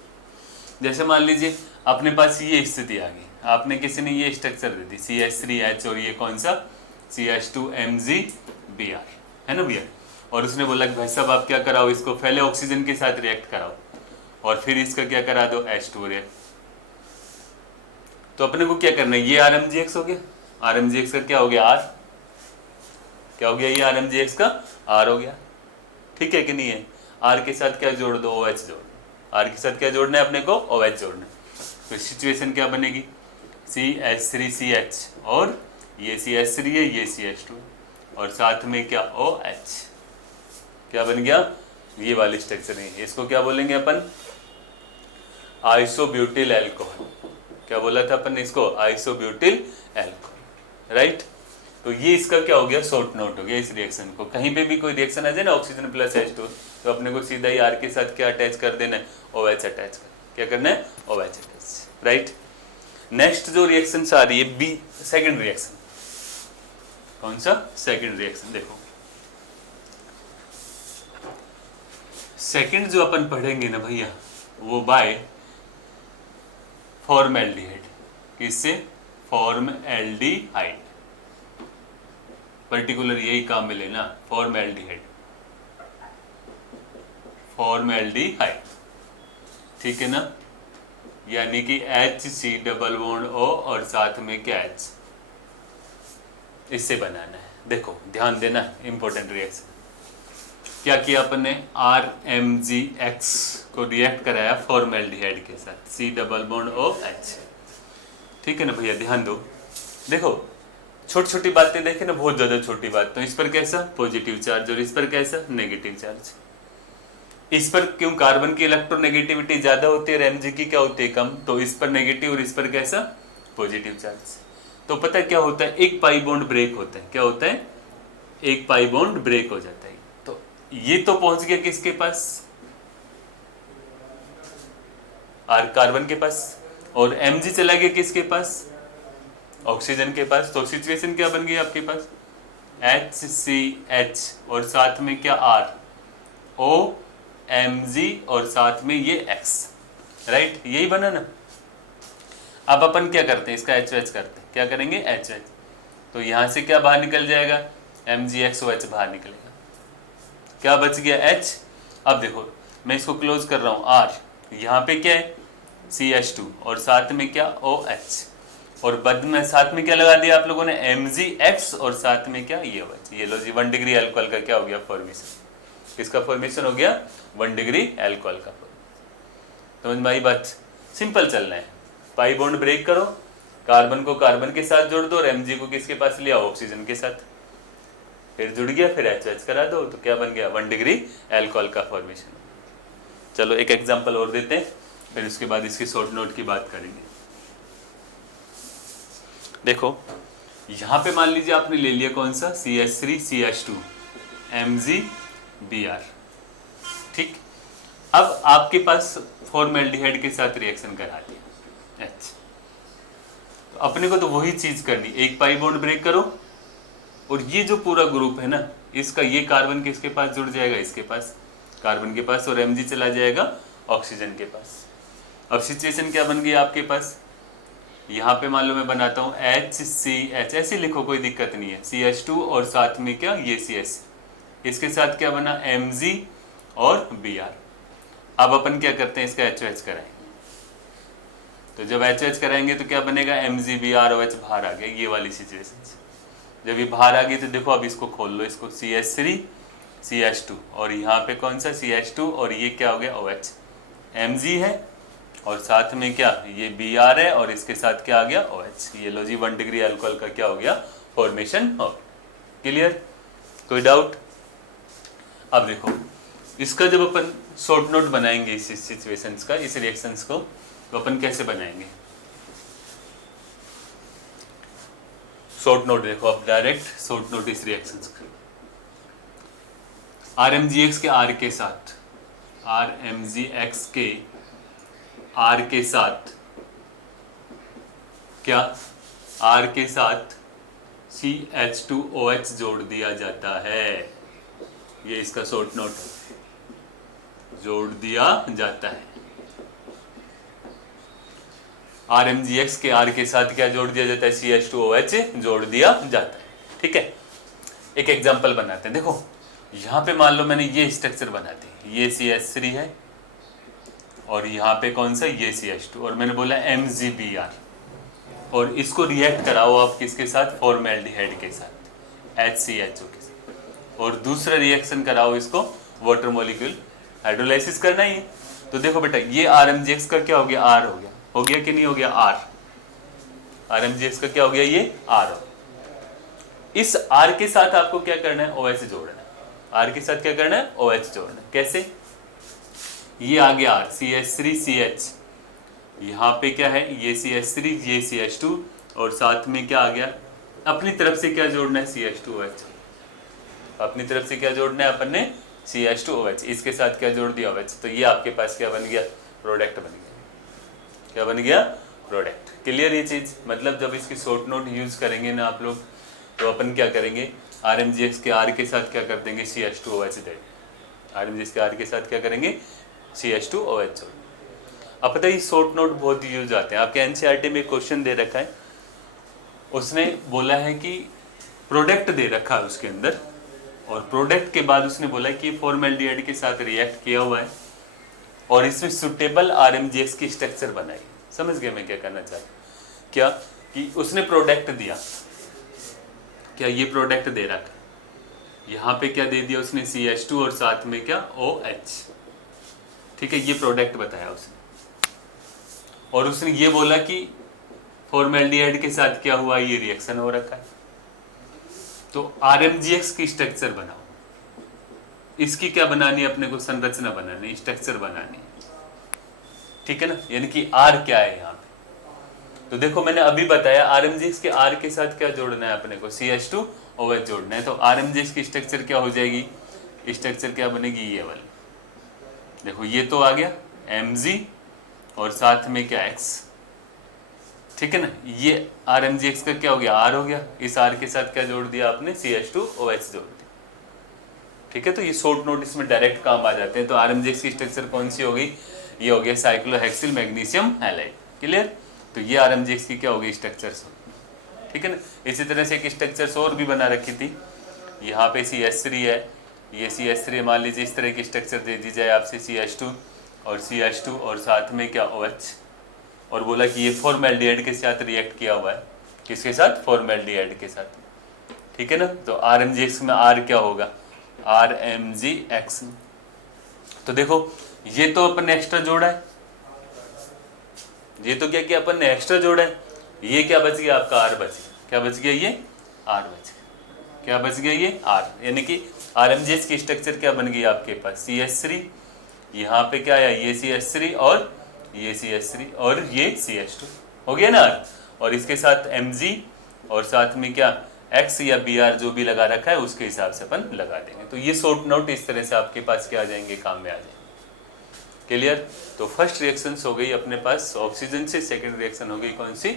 जैसे मान लीजिए अपने पास ये स्थिति आ गई, आपने किसी ने ये स्ट्रक्चर दे दी CH3H और ये कौन सा? CH2MgBr, है ना भैया। और उसने बोला कि भाई साहब आप क्या कराओ, इसको पहले ऑक्सीजन के साथ रिएक्ट कराओ और फिर इसका क्या करा दो? H2 react. तो अपने को क्या करना है? ये RMgX हो गया, RMgX का क्या हो गया? R, क्या हो गया? ये RMgX का R हो गया, ठीक है कि नहीं है। R के साथ क्या जोड़ दो? OH जोड़। R के साथ क्या जोड़ना है अपने को? OH जोड़ना है। तो सिचुएशन क्या बनेगी? CH3CH और ये CH3 है, ये CH2 और साथ में क्या? OH। क्या बन गया? ये वाली स्ट्रक्चर है, इसको क्या बोलेंगे अपन? Isobutyl alcohol. क्या बोला था अपन इसको? Isobutyl alcohol, right. तो ये इसका क्या हो गया? शॉर्ट नोट हो गया इस रिएक्शन को। कहीं पे भी कोई रिएक्शन आ जाए ना ऑक्सीजन प्लस H2, तो अपने को सीधा ही R के साथ क्या अटैच कर देना है? OH अटैच कर, क्या करना है? OH attach, right. नेक्स्ट जो रिएक्शन आ रही है बी, सेकंड रिएक्शन। कौन सा? Second reaction. देखो सेकंड जो अपन पढ़ेंगे ना भैया, वो बाय फॉर्मेल्डिहाइड। किससे? फॉर्मएल्डिहाइड, पर्टिकुलर यही काम मिले ना, फॉर्मएल्डिहाइड, फॉर्मएल्डिहाइड, ठीक है ना। यानी कि HC डबल बॉन्ड O और साथ में क्या H, इससे बनाना है। देखो ध्यान देना, इंपॉर्टेंट रिएक्शन। क्या किया अपन ने, RMgX को रिएक्ट कराया फॉर्मेल्डिहाइड के साथ, C डबल बॉन्ड OH। ठीक है ना भैया, ध्यान दो। देखो छोटी छोटी बातें देखें ना, बहुत ज्यादा छोटी बात। तो इस पर कैसा पॉजिटिव चार्ज और इस पर कैसा नेगेटिव चार्ज। इस पर क्यों कार्बन की इलेक्ट्रोनेगेटिविटी ज्यादा होती है और Mg की क्या होती है कम, तो इस पर नेगेटिव और इस पर कैसा पॉजिटिव चार्ज। तो पता है क्या होता है, एक पाई बॉन्ड ब्रेक होता है। क्या होता है, एक पाई बॉन्ड ब्रेक हो जाता है। तो ये तो पहुंच गया किसके पास, कार्बन के पास, और Mg चला गया किसके पास, ऑक्सीजन के पास। तो सिचुएशन क्या बन गई आपके पास, HCH और साथ में क्या ROMg और साथ में ये X, राइट, यही बना ना। अब अपन क्या करते हैं, इसका HOH करते हैं। क्या करेंगे, HOH। तो यहां से क्या बाहर निकल जाएगा, MgXOH बाहर निकलेगा। क्या बच गया, H। अब देखो मैं इसको क्लोज कर रहा हूं, R, यहाँ पे क्या है CH2 और साथ में क्या OH, और बद में साथ में क्या लगा दिया आप लोगों ने, MgX और साथ में क्या ये OH। ये लो जी 1 डिग्री अल्कोहल का क्या हो गया फॉर्मेशन, किसका फॉर्मेशन हो गया, 1 डिग्री अल्कोहल का। समझ में आई बात, सिंपल चलना है। पाई बॉन्ड ब्रेक करो, कार्बन को कार्बन के साथ जोड़ दो और Mg को किसके पास लिया, ऑक्सीजन के साथ, फिर जुड़ गया, फिर HOH करा दो, तो क्या बन गया, 1 डिग्री अल्कोहल का फॉर्मेशन। चलो एक एग्जांपल और देते हैं, फिर उसके बाद इसकी शॉर्ट नोट की बात करेंगे। देखो यहां पे मान लीजिए आपने ले लिया कौन सा, CH3 CH2 MgBr। ठीक, अब आपके पास फॉर्मेल्डिहाइड के साथ रिएक्शन करा दिया H। तो अपने को तो वही चीज करनी, एक पाई बॉन्ड ब्रेक करो और ये जो पूरा ग्रुप है ना, इसका ये कार्बन किसके पास जुड़ जाएगा, इसके पास, कार्बन के पास, और Mg चला जाएगा ऑक्सीजन के पास। अब सिचुएशन क्या बन गई आपके पास, यहाँ पे मान लो मैं बनाता हूँ HCH, ऐसे लिखो कोई दिक्कत नहीं है, CH2 और साथ में क्या ये CH, इसके साथ क्या बना Mg और Br। अब अपन क्या करते हैं, इसका HOH कराएंगे। तो जब HOH कराएंगे तो क्या बनेगा, MgBrOH बाहर आ गया, ये वाली सिचुएशन। जब ये बाहर आ गई तो देखो अब इसको खोल लो, इसको CH3 CH2 और यहाँ पे कौन सा CH2 और ये क्या हो गया OH, Mg है और साथ में क्या ये Br है और इसके साथ क्या आ गया OH। ये लो जी 1 डिग्री अल्कोहल का क्या हो गया फॉर्मेशन हो। क्लियर, कोई डाउट। अब देखो इसका जब अपन शॉर्ट नोट बनाएंगे इस सिचुएशंस का, इस रिएक्शंस को, तो अपन कैसे बनाएंगे शॉर्ट नोट। देखो अब डायरेक्ट शॉर्ट नोट इस रिएक्शंस का, RMgX के R के साथ, RMgX के R के साथ क्या, R के साथ CH2OH जोड़ दिया जाता है। ये इसका शॉर्ट नोट, जोड़ दिया जाता है। RMgX के R के साथ क्या जोड़ दिया जाता है, CH2OH जोड़ दिया जाता है। ठीक है, एक एग्जांपल बनाते हैं। देखो यहाँ पे मान लो मैंने ये स्ट्रक्चर बना दी, ये CH3 है और यहाँ पे कौन सा ये CH2 और मैंने बोला MgBr, और इसको रिएक्ट कराओ आप किसके साथ, फॉर्मेल्डिहाइड के साथ, HCHO के साथ, और दूसरा रिएक्शन कराओ इसको वाटर मॉलिक्यूल हाइड्रोलाइसिस करना ही है। तो देखो बेटा ये RMgX का क्या हो गया, R हो गया कि नहीं हो गया, R, RMgX का क्या हो गया, ये R हो। इस R के साथ आपको क्या करना है, OH जोड़ना है। R के साथ क्या करना है, OH जोड़ना है। कैसे, ये आ गया R, CH3CH, यहाँ पे क्या है ये CH3 ये CH2 और साथ में क्या आ गया, अपनी तरफ से क्या जोड़ना है, CH2OH, अपनी तरफ से क्या जोड़ना है अपन ने, CH2OH, इसके साथ क्या जोड़ दिया OH। तो ये आपके पास क्या बन गया, प्रोडक्ट बन गया। क्या बन गया, प्रोडक्ट। क्लियर ये चीज, मतलब जब इसकी शॉर्ट नोट यूज करेंगे ना आप लोग, तो अपन क्या करेंगे, RMgX के R के साथ क्या कर देंगे, CH2OH देंगे। RMgX के R के साथ क्या करेंगे, CH2OH। अब पता है शॉर्ट नोट बहुत यूज आते हैं। आपके एनसीईआरटी में क्वेश्चन दे रखा है, उसने बोला है कि प्रोडक्ट दे रखा है उसके अंदर, और प्रोडक्ट के बाद उसने बोला है कि फॉर्मेल्डिहाइड के साथ रिएक्ट किया हुआ है और इसमें सुटेबल RMgX की स्ट्रक्चर बनाई। समझ गए मैं क्या करना चाहता हूँ? क्या कि उसने प्रोडक्ट दिया, क्या ये प्रोडक्ट दे रखा है, यहाँ पे क्या दे दिया उसने CH2 और साथ में क्या OH, ठीक है, ये प्रोडक्ट बताया उसने। और उसने ये बोला कि फॉर्मेल्डिहाइड के साथ क्या हुआ, ये रिएक्शन हो रखा है, तो RMGX की स्ट्रक्चर बनाओ। इसकी क्या बनानी है अपने को, संरचना बनानी, स्ट्रक्चर बनानी है, ठीक है ना, यानी कि R क्या है यहाँ पे। तो देखो मैंने अभी बताया RMGX के R के साथ क्या जोड़ना है अपने को, CH2 OH जोड़ना है, तो RMGX की स्ट्रक्चर क्या हो जाएगी, स्ट्रक्चर क्या बनेगी, ये वाली, देखो ये तो आ गया Mg और साथ में क्या X, ठीक है ना, ये RMGX का क्या हो गया, R हो गया, इस R के साथ क्या जोड़ दिया आपने, CH2 OH जोड़ दिया, ठीक है। तो ये शॉर्ट नोट इसमें डायरेक्ट काम आ जाते हैं। तो RMGX की स्ट्रक्चर कौन सी हो गई, ये हो गया साइक्लोहेक्सिल मैग्नीशियम हैलाइड, क्लियर। तो ये RMGX की क्या होगी, स्ट्रक्चर्स, ठीक है ना। इसी तरह से एक स्ट्रक्चर्स और भी बना रखी थी, यहाँ पे CH3 है, ये CH3 मान लीजिए, इस तरह की स्ट्रक्चर दे दी जाए आपसे, CH2 और साथ में क्या OH, और बोला कि ये फॉर्मेल्डिहाइड के साथ रिएक्ट किया हुआ है, किसके साथ, फॉर्मेल्डिहाइड के साथ, ठीक है ना। तो RMGX में R क्या होगा, RMGX। तो देखो ये तो अपन ने एक्स्ट्रा जोड़ा है, ये तो क्या किया अपन ने, एक्स्ट्रा जोड़ा है, ये क्या बच गया आपका, R बच गया, क्या बच गया, ये R बच गया, क्या बच गया, ये R, यानी कि RMGX की स्ट्रक्चर क्या बन गई आपके पास, CH3, यहाँ पे क्या आया, ये CH3 और ये CH3 और ये CH2 हो गया ना R, और इसके साथ Mg और साथ में क्या X या Br जो भी लगा रखा है उसके हिसाब से अपन लगा देंगे। तो ये शॉर्ट नोट इस तरह से आपके पास क्या आ जाएंगे, काम में आ जाएंगे, क्लियर। तो फर्स्ट रिएक्शंस हो गई अपने पास ऑक्सीजन से, सेकंड रिएक्शन हो गई कौन सी,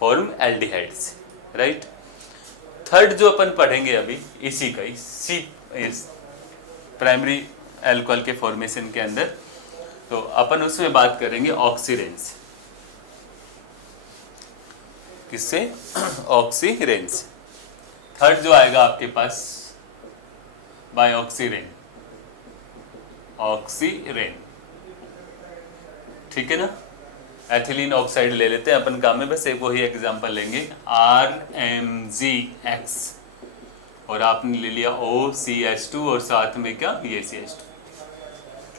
फॉर्मएल्डिहाइड से, राइट। थर्ड जो अपन पढ़ेंगे अभी इसी का, इस प्राइमरी अल्कोहल के फॉर्मेशन के अंदर, तो अपन उसमें बात करेंगे ऑक्सीरेन से, किससे, ऑक्सीरेन से। थर्ड जो आएगा आपके पास बाय ऑक्सीरेन, ऑक्सीरेन, ठीक है ना। एथिलीन ऑक्साइड ले लेते हैं अपन काम में, बस एक वही एग्जांपल लेंगे, RMGX, और आपने ले लिया OCH2 और साथ में क्या, ये CH2।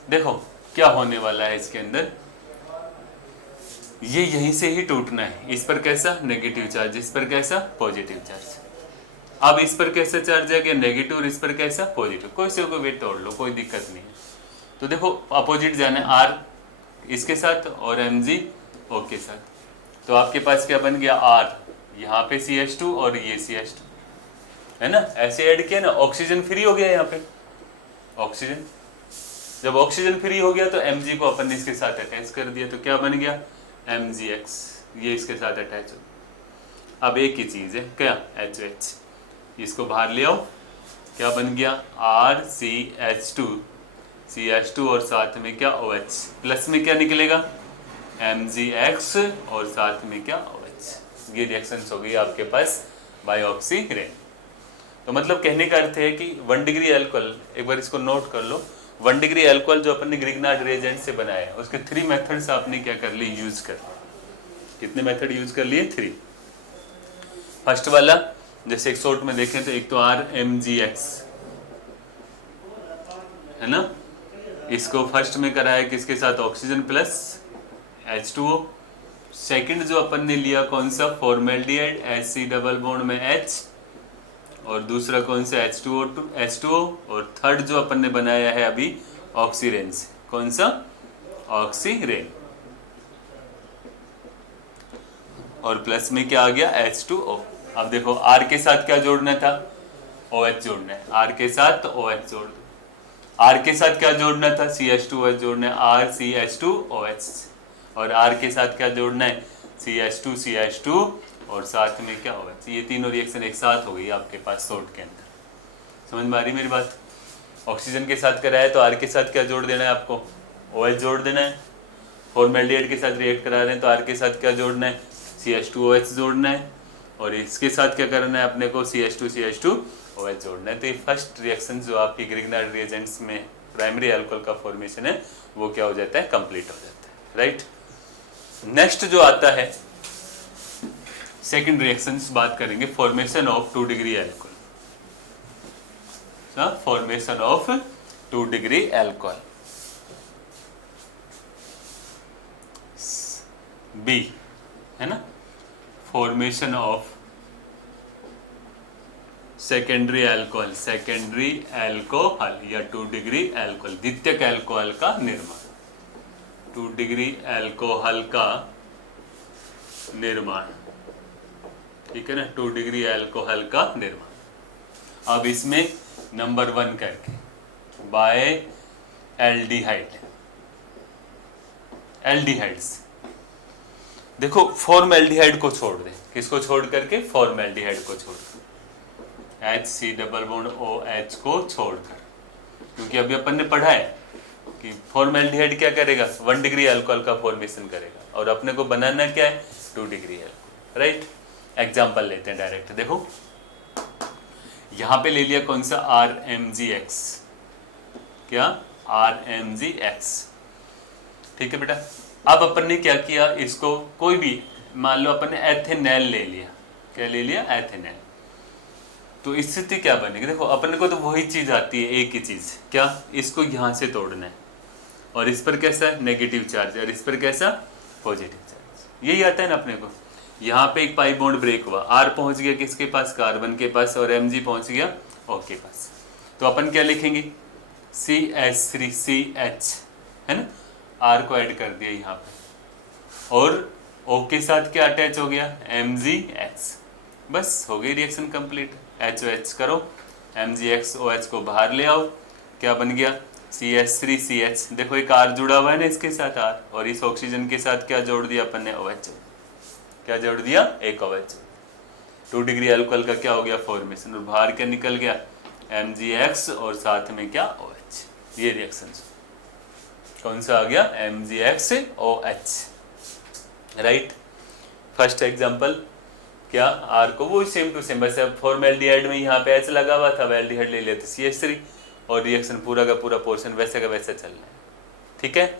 देखो क्या होने वाला है इसके अंदर, ये यहीं से ही टूटना है, इस पर कैसा, नेगेटिव चार्ज, इस पर कैसा, पॉजिटिव चार्ज। अब इस पर कैसा चार्ज आ गया, नेगेटिव, और इस पर कैसा, पॉजिटिव, कोई से कोई वेट तोड़ लो, कोई दिक्कत नहीं है। तो देखो अपोजिट जाना है, R इसके साथ और Mg O के साथ, तो आपके पास क्या बन गया, R यहाँ पे CH2 और ये CH2, है ना, ऐसे ऐड किया ना, ऑक्सीजन फ्री हो गया यहाँ पे, ऑक्सीजन, जब ऑक्सीजन फ्री हो गया तो Mg को अपन ने इसके साथ अटैच कर दिया, तो क्या बन गया, MgX, ये इसके साथ अटैच हो। अब एक ही चीज है क्या, HH, इसको बाहर ले आओ, क्या बन गया, RCH2, CH2 और साथ में क्या OH, प्लस में क्या निकलेगा, MgX और साथ में क्या OH। ये रिएक्शंस हो गई आपके पास बाय ऑक्सीरेन। तो मतलब कहने का अर्थ है कि 1 डिग्री अल्कोहल, एक बार इसको नोट कर लो, 1 डिग्री अल्कोहल जो अपन ने ग्रिग्नार्ड रिएजेंट से बनाया है, उसके 3 मेथड्स आपने क्या कर लिए, यूज कर, कितने मेथड यूज कर लिए, 3। फर्स्ट वाला जैसे एक शॉर्ट में देखें तो एक तो RMGX है ना, इसको फर्स्ट में कराया किसके साथ, ऑक्सीजन प्लस H2O। सेकंड जो अपन ने लिया कौन सा, फॉर्मेल्डिहाइड, Hc डबल बॉन्ड में H, और दूसरा कौन सा, H2O, और थर्ड जो अपन ने बनाया है अभी ऑक्सीरेन से, कौन सा, ऑक्सीरेन, और प्लस में क्या आ गया, H2O। अब देखो R के साथ क्या जोड़ना था, OH जोड़ना है, R के साथ OH जोड़ दो, R के साथ क्या जोड़ना था, CH2OH जोड़ना है, RCH2OH, और R के साथ क्या जोड़ना है, CH2 और साथ में क्या OH। ये तीनों रिएक्शन एक साथ हो गई आपके पास शॉर्ट के अंदर, समझ में आ रही मेरी बात। ऑक्सीजन के साथ कराया तो R के साथ क्या जोड़ देना है आपको, OH जोड़ देना है। फॉर्मेल्डिहाइड के साथ रिएक्ट करा रहे हैं तो R के साथ क्या जोड़ना है, CH2OH जोड़ना है, और इसके साथ क्या करना है अपने को, CH2OH जोड़ना है। तो ये फर्स्ट रिएक्शन जो आपकी ग्रिग्नार्ड रिएजेंट्स में प्राइमरी अल्कोहल का फॉर्मेशन है वो क्या हो जाता है, कंप्लीट हो जाता है, राइट। नेक्स्ट जो आता है सेकंड रिएक्शंस बात करेंगे formation of 2 degree alcohol. Formation of 2 degree alcohol. B है ना, formation of secondary alcohol, secondary alcohol या 2 डिग्री एल्कोहल, द्वितीयक एल्कोहल का निर्माण, 2 डिग्री एल्कोहल का निर्माण, ठीक है ना, 2 डिग्री एल्कोहल का निर्माण। अब इसमें नंबर 1 करके बाय एल्डिहाइड, एल्डिहाइड्स। देखो फॉर्मएल्डिहाइड को छोड़ दें, किसको छोड़ करके, फॉर्मएल्डिहाइड को छोड़ कर, HC डबल बॉन्ड OH को छोड़कर, क्योंकि अभी अपन ने पढ़ा है कि फॉर्मएल्डिहाइड क्या करेगा, 1 डिग्री अल्कोहल का फॉर्मेशन करेगा, और अपने को बनाना क्या है, 2 डिग्री अल्कोहल, राइट। एग्जाम्पल लेते हैं डायरेक्ट। देखो यहां पे ले लिया कौन सा, RMgX, क्या RMgX, ठीक है बेटा। अब अपन ने क्या किया, इसको कोई भी मान लो अपन ने एथेनॉल ले लिया, क्या ले लिया, एथेनॉल। तो स्थिति क्या बनेगी, देखो अपन को तो वही चीज आती है, एक ही चीज, क्या, इसको यहां से तोड़ना है, और इस पर कैसा नेगेटिव चार्ज, और इस पर कैसा पॉजिटिव चार्ज, यही आता है ना अपने को। यहाँ पे एक पाई बॉन्ड ब्रेक हुआ, R पहुंच गया किसके पास, कार्बन के पास, और Mg पहुंच गया O के पास। तो अपन क्या लिखेंगे, CH3CH, है ना, R को ऐड कर दिया यहाँ पे, और O के साथ क्या अटैच हो गया, MgX, बस हो गई रिएक्शन कंप्लीट। HOH करो, MgX OH को बाहर ले आओ, क्या बन गया, CH3CH। देखो एक R जुड़ा हुआ है ना इसके साथ R, और इस ऑक्सीजन के साथ क्या जोड़ दिया अपन ने, OH, क्या जोड़ दिया, एक OH। 2 डिग्री अल्कोहल का क्या हो गया, फॉर्मेशन, और बाहर क्या निकल गया, MgX, और साथ में क्या, OH। ये रिएक्शन कौन सा आ गया, MgX OH, right. First example क्या, R को वो सेम टू सेम, बस फॉर्मएल्डिहाइड में यहाँ पे H लगा हुआ था, एल्डिहाइड ले लिया तो CH3, और रिएक्शन पूरा का पूरा पोर्शन वैसे का वैसा चल रहा है, ठीक है।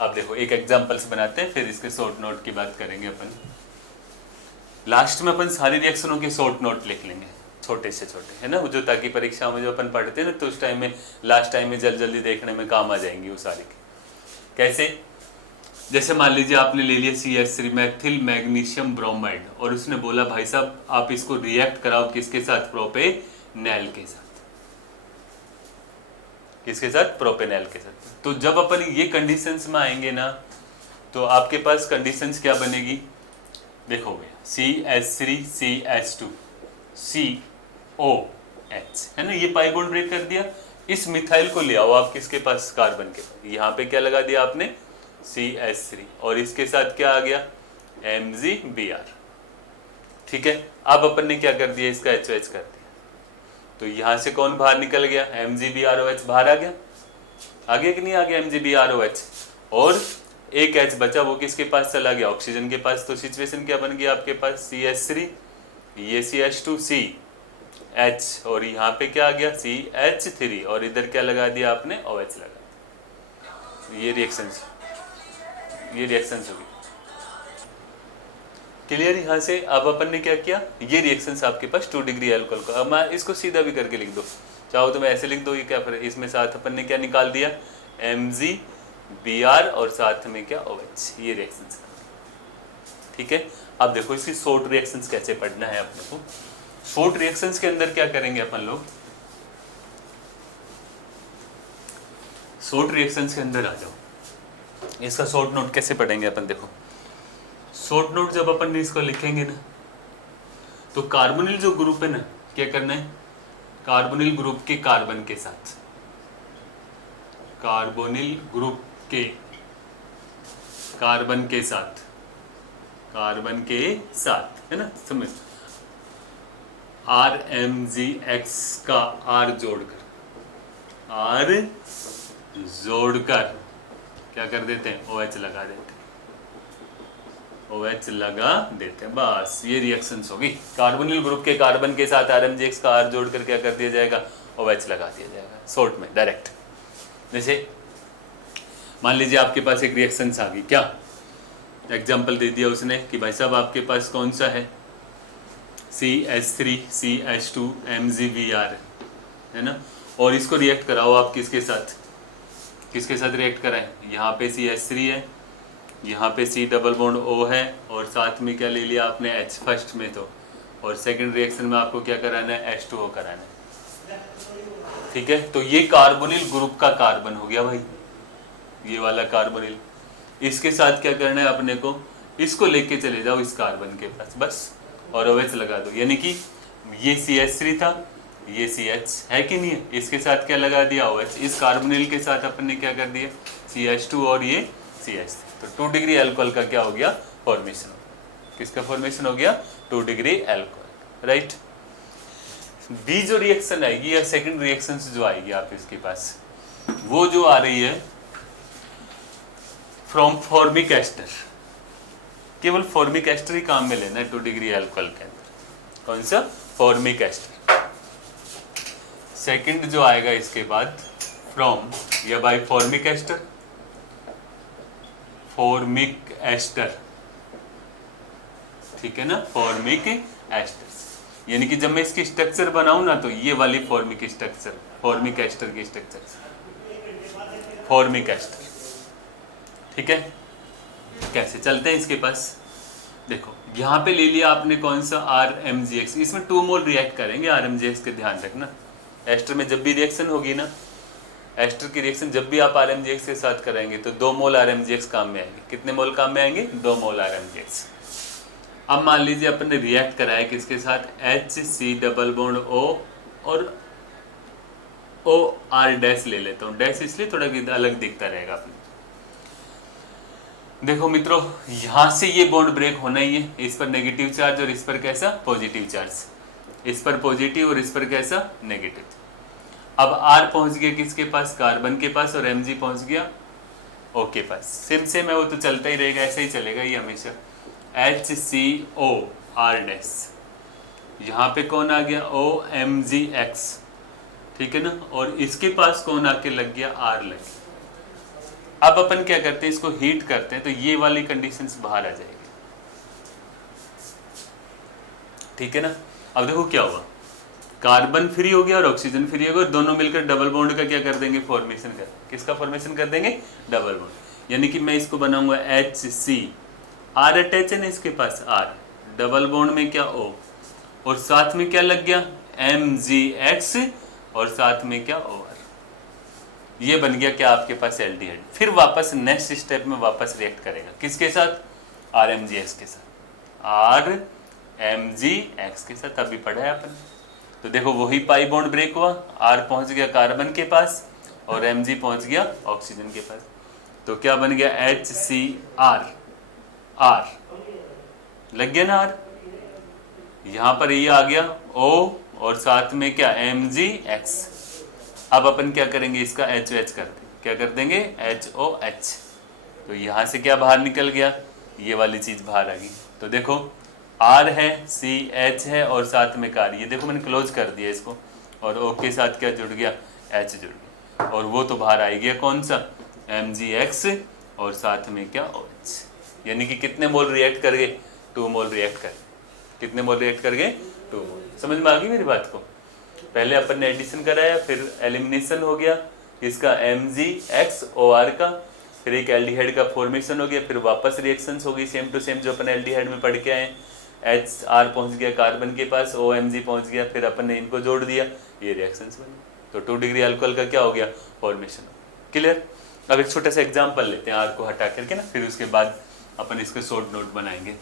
अब देखो एक एग्जांपल्स बनाते हैं, फिर इसके शॉर्ट नोट की बात करेंगे अपन। लास्ट में अपन सारी रिएक्शनों के शॉर्ट नोट लिख लेंगे, छोटे से छोटे, है ना, जो ताकि परीक्षा में जो अपन पढ़ते हैं ना, तो उस टाइम में लास्ट टाइम में जल्दी जल्दी देखने में काम आ जाएंगी वो सारी। कैसे, जैसे मान लीजिए आपने ले लिया CH3 मैथिल मैग्नीशियम ब्रोमाइड, और उसने बोला भाई साहब आप इसको रिएक्ट कराओ किसके साथ, प्रोपेनॉल के साथ, किसके साथ, प्रोपेनॉल के साथ। तो जब अपन ये कंडीशंस में आएंगे ना, तो आपके पास कंडीशंस क्या बनेगी, देखो भैया, CH3CH2 COH, है ना, ये पाई बॉन्ड ब्रेक कर दिया। इस मिथाइल को ले आओ आप किसके पास, कार्बन के पास, यहाँ पे क्या लगा दिया आपने, CH3, और इसके साथ क्या आ गया, MgBr, ठीक है। अब अपन ने क्या कर दिया, इसका HOH कर दिया, तो यहाँ से कौन बाहर निकल गया, MgBrOH बाहर आ गया, आगे कि नहीं आ गया, MgBrOH, और एक H बचा, वो किसके पास चला गया, ऑक्सीजन के पास। तो सिचुएशन क्या बन गया आपके पास, CH3, ये CH2 CH, और यहाँ पे क्या आ गया, CH3, और इधर क्या लगा दिया आपने, OH लगा। ये रिएक्शंस होगी, क्लियर यहाँ से। अब अपन ने क्या किया, ये रिएक्शंस आपके पास 2 डिग्री अल्कोहल का। अब मैं इसको सीधा भी करके लिख दो, चाहो तो मैं ऐसे लिख दो, ये क्या, इसमें साथ अपन ने क्या निकाल दिया, MgBr, और साथ में क्या, OH, ये रिएक्शंस, ठीक है। अब देखो इसकी शॉर्ट रिएक्शंस कैसे पढ़ना है अपने को। शॉर्ट रिएक्शंस के अंदर क्या करेंगे अपन लोग, शॉर्ट रिएक्शंस के अंदर आ जाओ, इसका शॉर्ट नोट कैसे पढ़ेंगे अपन। देखो शॉर्ट नोट जब अपन ने इसको लिखेंगे ना, तो कार्बोनिल जो ग्रुप है ना, क्या करना है, कार्बोनिल ग्रुप के कार्बन के साथ, कार्बोनिल ग्रुप के कार्बन के साथ, कार्बन के साथ, है ना, समझ, RMgX का R जोड़कर, R जोड़कर क्या कर देते हैं, OH लगा देते हैं, OH लगा देते हैं, बस ये रिएक्शंस होगी। कार्बोनिल ग्रुप के कार्बन के साथ RMgX का R जोड़कर क्या कर दिया जाएगा, OH लगा दिया जाएगा, शॉर्ट में डायरेक्ट। जैसे मान लीजिए आपके पास एक रिएक्शंस आ गई, क्या, एग्जाम्पल दे दिया उसने कि भाई साहब आपके पास कौन सा है, CH3 CH2 MgBr है ना, और इसको रिएक्ट कराओ आप किसके साथ रिएक्ट कराएं, यहाँ पे CH3 है, यहाँ पे C डबल बॉन्ड O है, और साथ में क्या ले लिया आपने H फर्स्ट में, तो और सेकंड रिएक्शन में आपको क्या कराना है, H2O कराना है। ठीक है, तो ये कार्बोनिल ग्रुप का कार्बन हो गया भाई, ये वाला कार्बोनिल। इसके साथ क्या करना है अपने को, इसको लेके चले जाओ इस कार्बन के पास बस, और OH लगा दो, यानी कि ये CH3 था, ये CH है कि नहीं है, इसके साथ क्या लगा दिया, OH। इस कार्बोनिल के साथ अपन ने क्या कर दिया, CH2 और ये CH3, तो 2 डिग्री अल्कोहल का क्या हो गया, फॉर्मेशन। किसका फॉर्मेशन हो गया, 2 डिग्री अल्कोहल, राइट। बी जो रिएक्शन आएगी या सेकंड रिएक्शन जो आएगी आप इसके पास, वो जो आ रही है फ्रॉम फॉर्मिक एस्टर, केवल फॉर्मिक एस्टर ही काम में लेना है 2 डिग्री अल्कोहल के अंदर। कौन सा, फॉर्मिक एस्टर। सेकंड जो आएगा इसके बाद फ्रॉम या by formic ester, formic ester, ठीक है ना, फॉर्मिक एस्टर, यानी कि जब मैं इसकी स्ट्रक्चर बनाऊं ना, तो ये वाली फॉर्मिक स्ट्रक्चर, फॉर्मिक एस्टर की स्ट्रक्चर, फॉर्मिक एस्टर। ठीक है, कैसे चलते हैं इसके पास, देखो यहाँ पे ले लिया आपने कौन सा, RMgX, इसमें 2 मोल रिएक्ट करेंगे RMgX के, ध्यान रखना। एस्टर में जब भी रिएक्शन होगी ना, एस्टर की रिएक्शन जब भी आप RMgX के साथ कराएंगे तो 2 मोल RMgX काम में आएंगे। कितने मोल काम में आएंगे, 2 मोल RMgX। अब मान लीजिए अपन ने रिएक्ट कराया किसके साथ, HC डबल बॉन्ड O और OR डैश ले लेता हूँ, डैश इसलिए थोड़ा अलग दिखता रहेगा अपने। देखो मित्रों, यहां से ये बॉन्ड ब्रेक होना ही है, इस पर नेगेटिव चार्ज और इस पर कैसा, पॉजिटिव चार्ज, इस पर पॉजिटिव और इस पर कैसा, नेगेटिव। अब R पहुंच गया किसके पास, कार्बन के पास, और Mg पहुंच गया O के पास। सेम है, वो तो चलता ही रहेगा, ऐसा ही चलेगा ये हमेशा। HCO R डैश, यहाँ पे कौन आ गया, OMgX, ठीक है ना, और इसके पास कौन आके लग गया, R लग गया। अब अपन क्या करते हैं, इसको हीट करते हैं, तो ये वाली कंडीशंस बाहर आ जाएगी, ठीक है ना। अब देखो क्या हुआ, कार्बन फ्री हो गया और ऑक्सीजन फ्री हो गया, और दोनों मिलकर डबल बॉन्ड का क्या कर देंगे, फॉर्मेशन कर, किसका फॉर्मेशन कर देंगे, डबल बॉन्ड। यानी कि मैं इसको बनाऊंगा HC, R अटैच है ना इसके पास, R डबल बॉन्ड में क्या O, और साथ में क्या लग गया, MgX, और साथ में क्या OR। ये बन गया क्या आपके पास, एल्डिहाइड। फिर वापस नेक्स्ट स्टेप में वापस रिएक्ट करेगा किसके साथ, RMgX के साथ, RMgX के साथ, अभी पढ़ा है अपन। तो देखो वही पाई बॉन्ड ब्रेक हुआ, R पहुंच गया कार्बन के पास और Mg पहुंच गया ऑक्सीजन के पास, तो क्या बन गया, HCr, R लग गया ना, R यहाँ पर ये आ गया O, और साथ में क्या, MgX। अब अपन क्या करेंगे, इसका HOH कर देंगे, क्या कर देंगे, HOH। तो यहाँ से क्या बाहर निकल गया, ये वाली चीज बाहर आ गई। तो देखो R है, CH है, और साथ में कार, ये देखो मैंने क्लोज कर दिया इसको, और O के साथ क्या जुड़ गया, H जुड़ गया, और वो तो बाहर आ गया कौन सा, MgX, और साथ में क्या, OH। यानी कि कितने मोल रिएक्ट कर गए, 2 मोल रिएक्ट कर, कितने मोल रिएक्ट कर गए, 2 मोल। समझ में आ गई मेरी बात को। पहले अपन ने एडिशन कराया, फिर एलिमिनेशन हो गया इसका MgX OR का, फिर एक एल्डिहाइड का फॉर्मेशन हो गया, फिर वापस रिएक्शंस हो गई सेम टू सेम जो अपन एल्डिहाइड में पढ़ के आए। HR पहुंच गया कार्बन के पास, OMg पहुंच गया, फिर अपन ने इनको जोड़ दिया, ये रिएक्शंस बनी, तो 2 डिग्री अल्कोहल का क्या हो गया, फॉर्मेशन। क्लियर। अब एक छोटा सा एग्जाम्पल लेते हैं R को हटा करके ना, फिर उसके बाद अपन इसके शॉर्ट नोट बनाएंगे।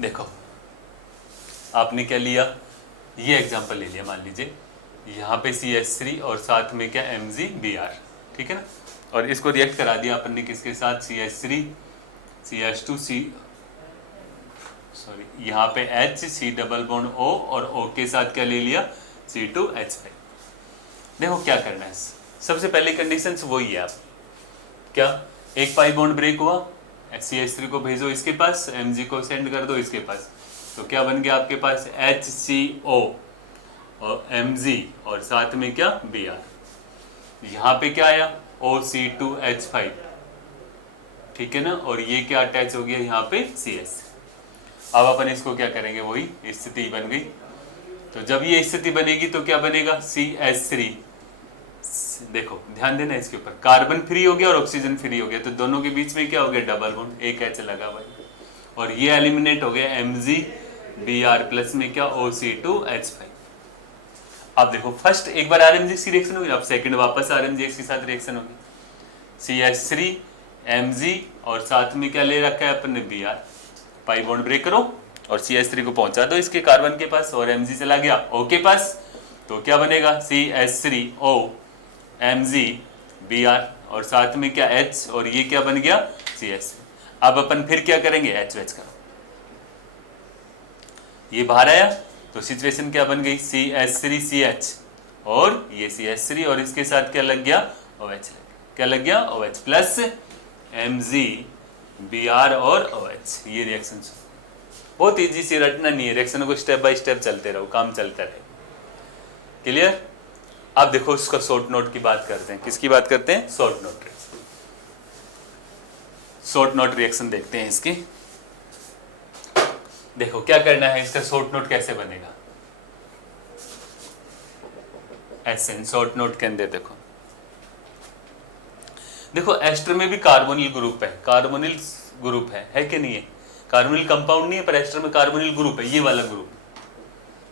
देखो आपने क्या लिया, ये एग्जांपल ले लिया, मान लीजिए यहाँ पे CH3 और साथ में क्या, MgBr, ठीक है ना, और इसको रिएक्ट करा दिया अपन ने किसके साथ, CH3 CH2 यहाँ पे HC डबल बॉन्ड O, और O के साथ क्या ले लिया, C2H5। देखो क्या करना है, सबसे पहले कंडीशंस वही है, आप क्या, एक पाई बॉन्ड ब्रेक हुआ, CH3 को भेजो इसके पास, Mg को सेंड कर दो इसके पास, तो क्या बन गया आपके पास, HCO और Mg, और साथ में क्या, Br। यहाँ पे क्या आया OC2H5, ठीक है ना, और ये क्या अटैच हो गया यहाँ पे CS। अब अपन इसको क्या करेंगे, वही स्थिति बन गई। तो जब ये स्थिति बनेगी तो क्या बनेगा CH3, देखो ध्यान देना इसके ऊपर, कार्बन फ्री हो गया और ऑक्सीजन फ्री हो गया, तो दोनों के बीच में क्या हो गया डबल बॉन्ड, एक H लगा भाई, और ये एलिमिनेट हो गया MgBr प्लस में क्या OC2H5। अब देखो फर्स्ट एक बार RMGX की रिएक्शन होगी, अब सेकंड वापस RMGX के साथ रिएक्शन होगी, CH3 Mg और साथ में क्या ले रखा है अपन ने Br, पाई बॉन्ड ब्रेक करो और CH3 को पहुंचा दो इसके कार्बन के पास और Mg चला गया O के पास, तो क्या बनेगा CH3O MgBr और साथ में क्या H और ये क्या बन गया CS। अब अपन फिर क्या करेंगे HOH करो, ये बाहर आया तो सिचुएशन क्या बन गई CH3CH और ये CH3 और इसके साथ क्या लग गया OH लग गया, क्या लग गया OH प्लस MgBr और OH। ये रिएक्शन बहुत इजी सी, रटना नहीं है, रिएक्शन को स्टेप बाय स्टेप चलते रहो, काम चलता रहे। क्लियर। अब देखो इसका शॉर्ट नोट की बात करते हैं, किसकी बात करते हैं, short note reaction. Short note reaction देखते हैं इसकी। देखो क्या करना है, इसका शॉर्ट नोट कैसे बनेगा, ऐसे शॉर्ट नोट के अंदर देखो एस्टर में भी कार्बोनिल ग्रुप है, कार्बोनिल ग्रुप है कि नहीं है, कार्बोनिल कंपाउंड नहीं है पर एस्टर में कार्बोनिल ग्रुप है, ये वाला ग्रुप,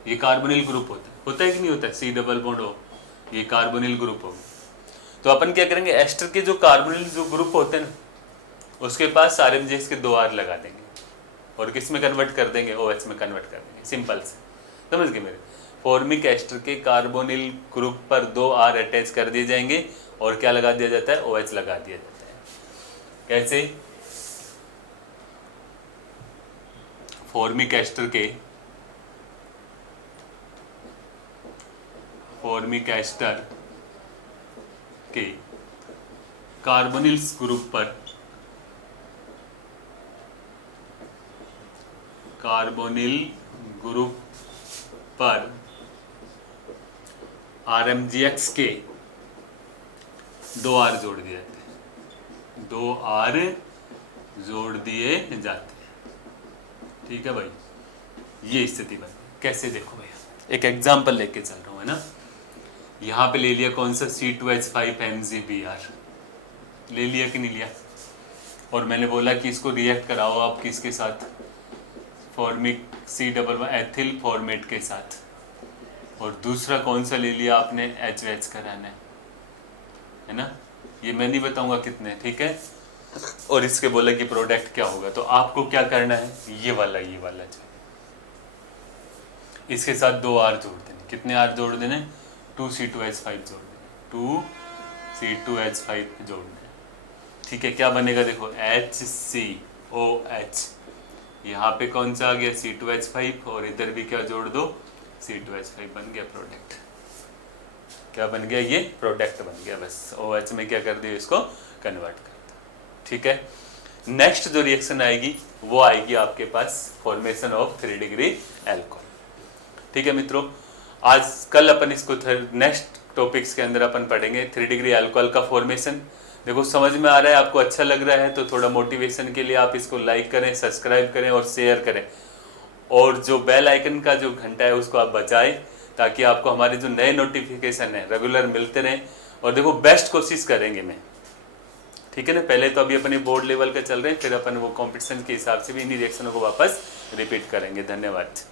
ये कार्बोनिल ग्रुप होता है कि नहीं होता है, C डबल बॉन्ड O, ये कार्बोनिल ग्रुप हो। तो अपन क्या करेंगे, एस्टर के जो कार्बोनिल जो ग्रुप होते हैं ना उसके पास RMGX के 2 R लगा देंगे और किस में कन्वर्ट कर देंगे, OH में कन्वर्ट कर देंगे, सिंपल से समझ गए मेरे। फॉर्मिक एस्टर के कार्बोनिल ग्रुप पर 2 R अटैच कर दिए जाएंगे और क्या लगा दिया जाता है, OH लगा दिया जाता है। कैसे, फॉर्मिक एस्टर के कार्बोनिल ग्रुप पर RMGX के 2 R जोड़ दिए जाते हैं, 2 R जोड़ दिए जाते हैं, ठीक है भाई। ये स्थिति बन कैसे, देखो भैया एक एग्जांपल लेके चल रहा हूँ, है ना। यहाँ पे ले लिया कौन सा C2H5 MgBr, ले लिया कि नहीं लिया, और मैंने बोला कि इसको रिएक्ट कराओ आप किसके साथ, formic C double ethyl format के साथ, और दूसरा कौन सा ले लिया आपने, HOH कराना है ना, ये मैं नहीं बताऊंगा कितने, ठीक है। और इसके बोला कि प्रोडक्ट क्या होगा, तो आपको क्या करना है, ये वाला जो इसके साथ 2 R जोड़ देने, कितने R जोड़ देने, 2C2H5 जोड़ देने, 2C2H5 जोड़ देने, ठीक है। क्या बनेगा देखो HCOH, यहाँ पे कौन सा आ गया C2H5 और इधर भी क्या जोड़ दो C2H5, बन गया प्रोडक्ट। क्या बन गया, ये प्रोडक्ट बन गया, बस OH में क्या कर दिया, इसको कन्वर्ट कर दिया, ठीक है। नेक्स्ट जो रिएक्शन आएगी वो आएगी आपके पास फॉर्मेशन ऑफ 3 डिग्री एल्कोहल, ठीक है मित्रों। आज कल अपन इसको नेक्स्ट टॉपिक्स के अंदर अपन पढ़ेंगे 3 डिग्री एल्कोहल का फॉर्मेशन। देखो समझ में आ रहा है, आपको अच्छा लग रहा है तो थोड़ा मोटिवेशन के लिए आप इसको लाइक करें, सब्सक्राइब करें और शेयर करें, और जो बेल आइकन का जो घंटा है उसको आप बजाएं ताकि आपको हमारे जो नए नोटिफिकेशन है रेगुलर मिलते रहें। और देखो बेस्ट कोशिश करेंगे मैं, ठीक है ना। पहले तो अभी अपने बोर्ड लेवल का चल रहे हैं, फिर अपन वो कंपटीशन के हिसाब से भी इन्हीं रिएक्शनों को वापस रिपीट करेंगे। धन्यवाद।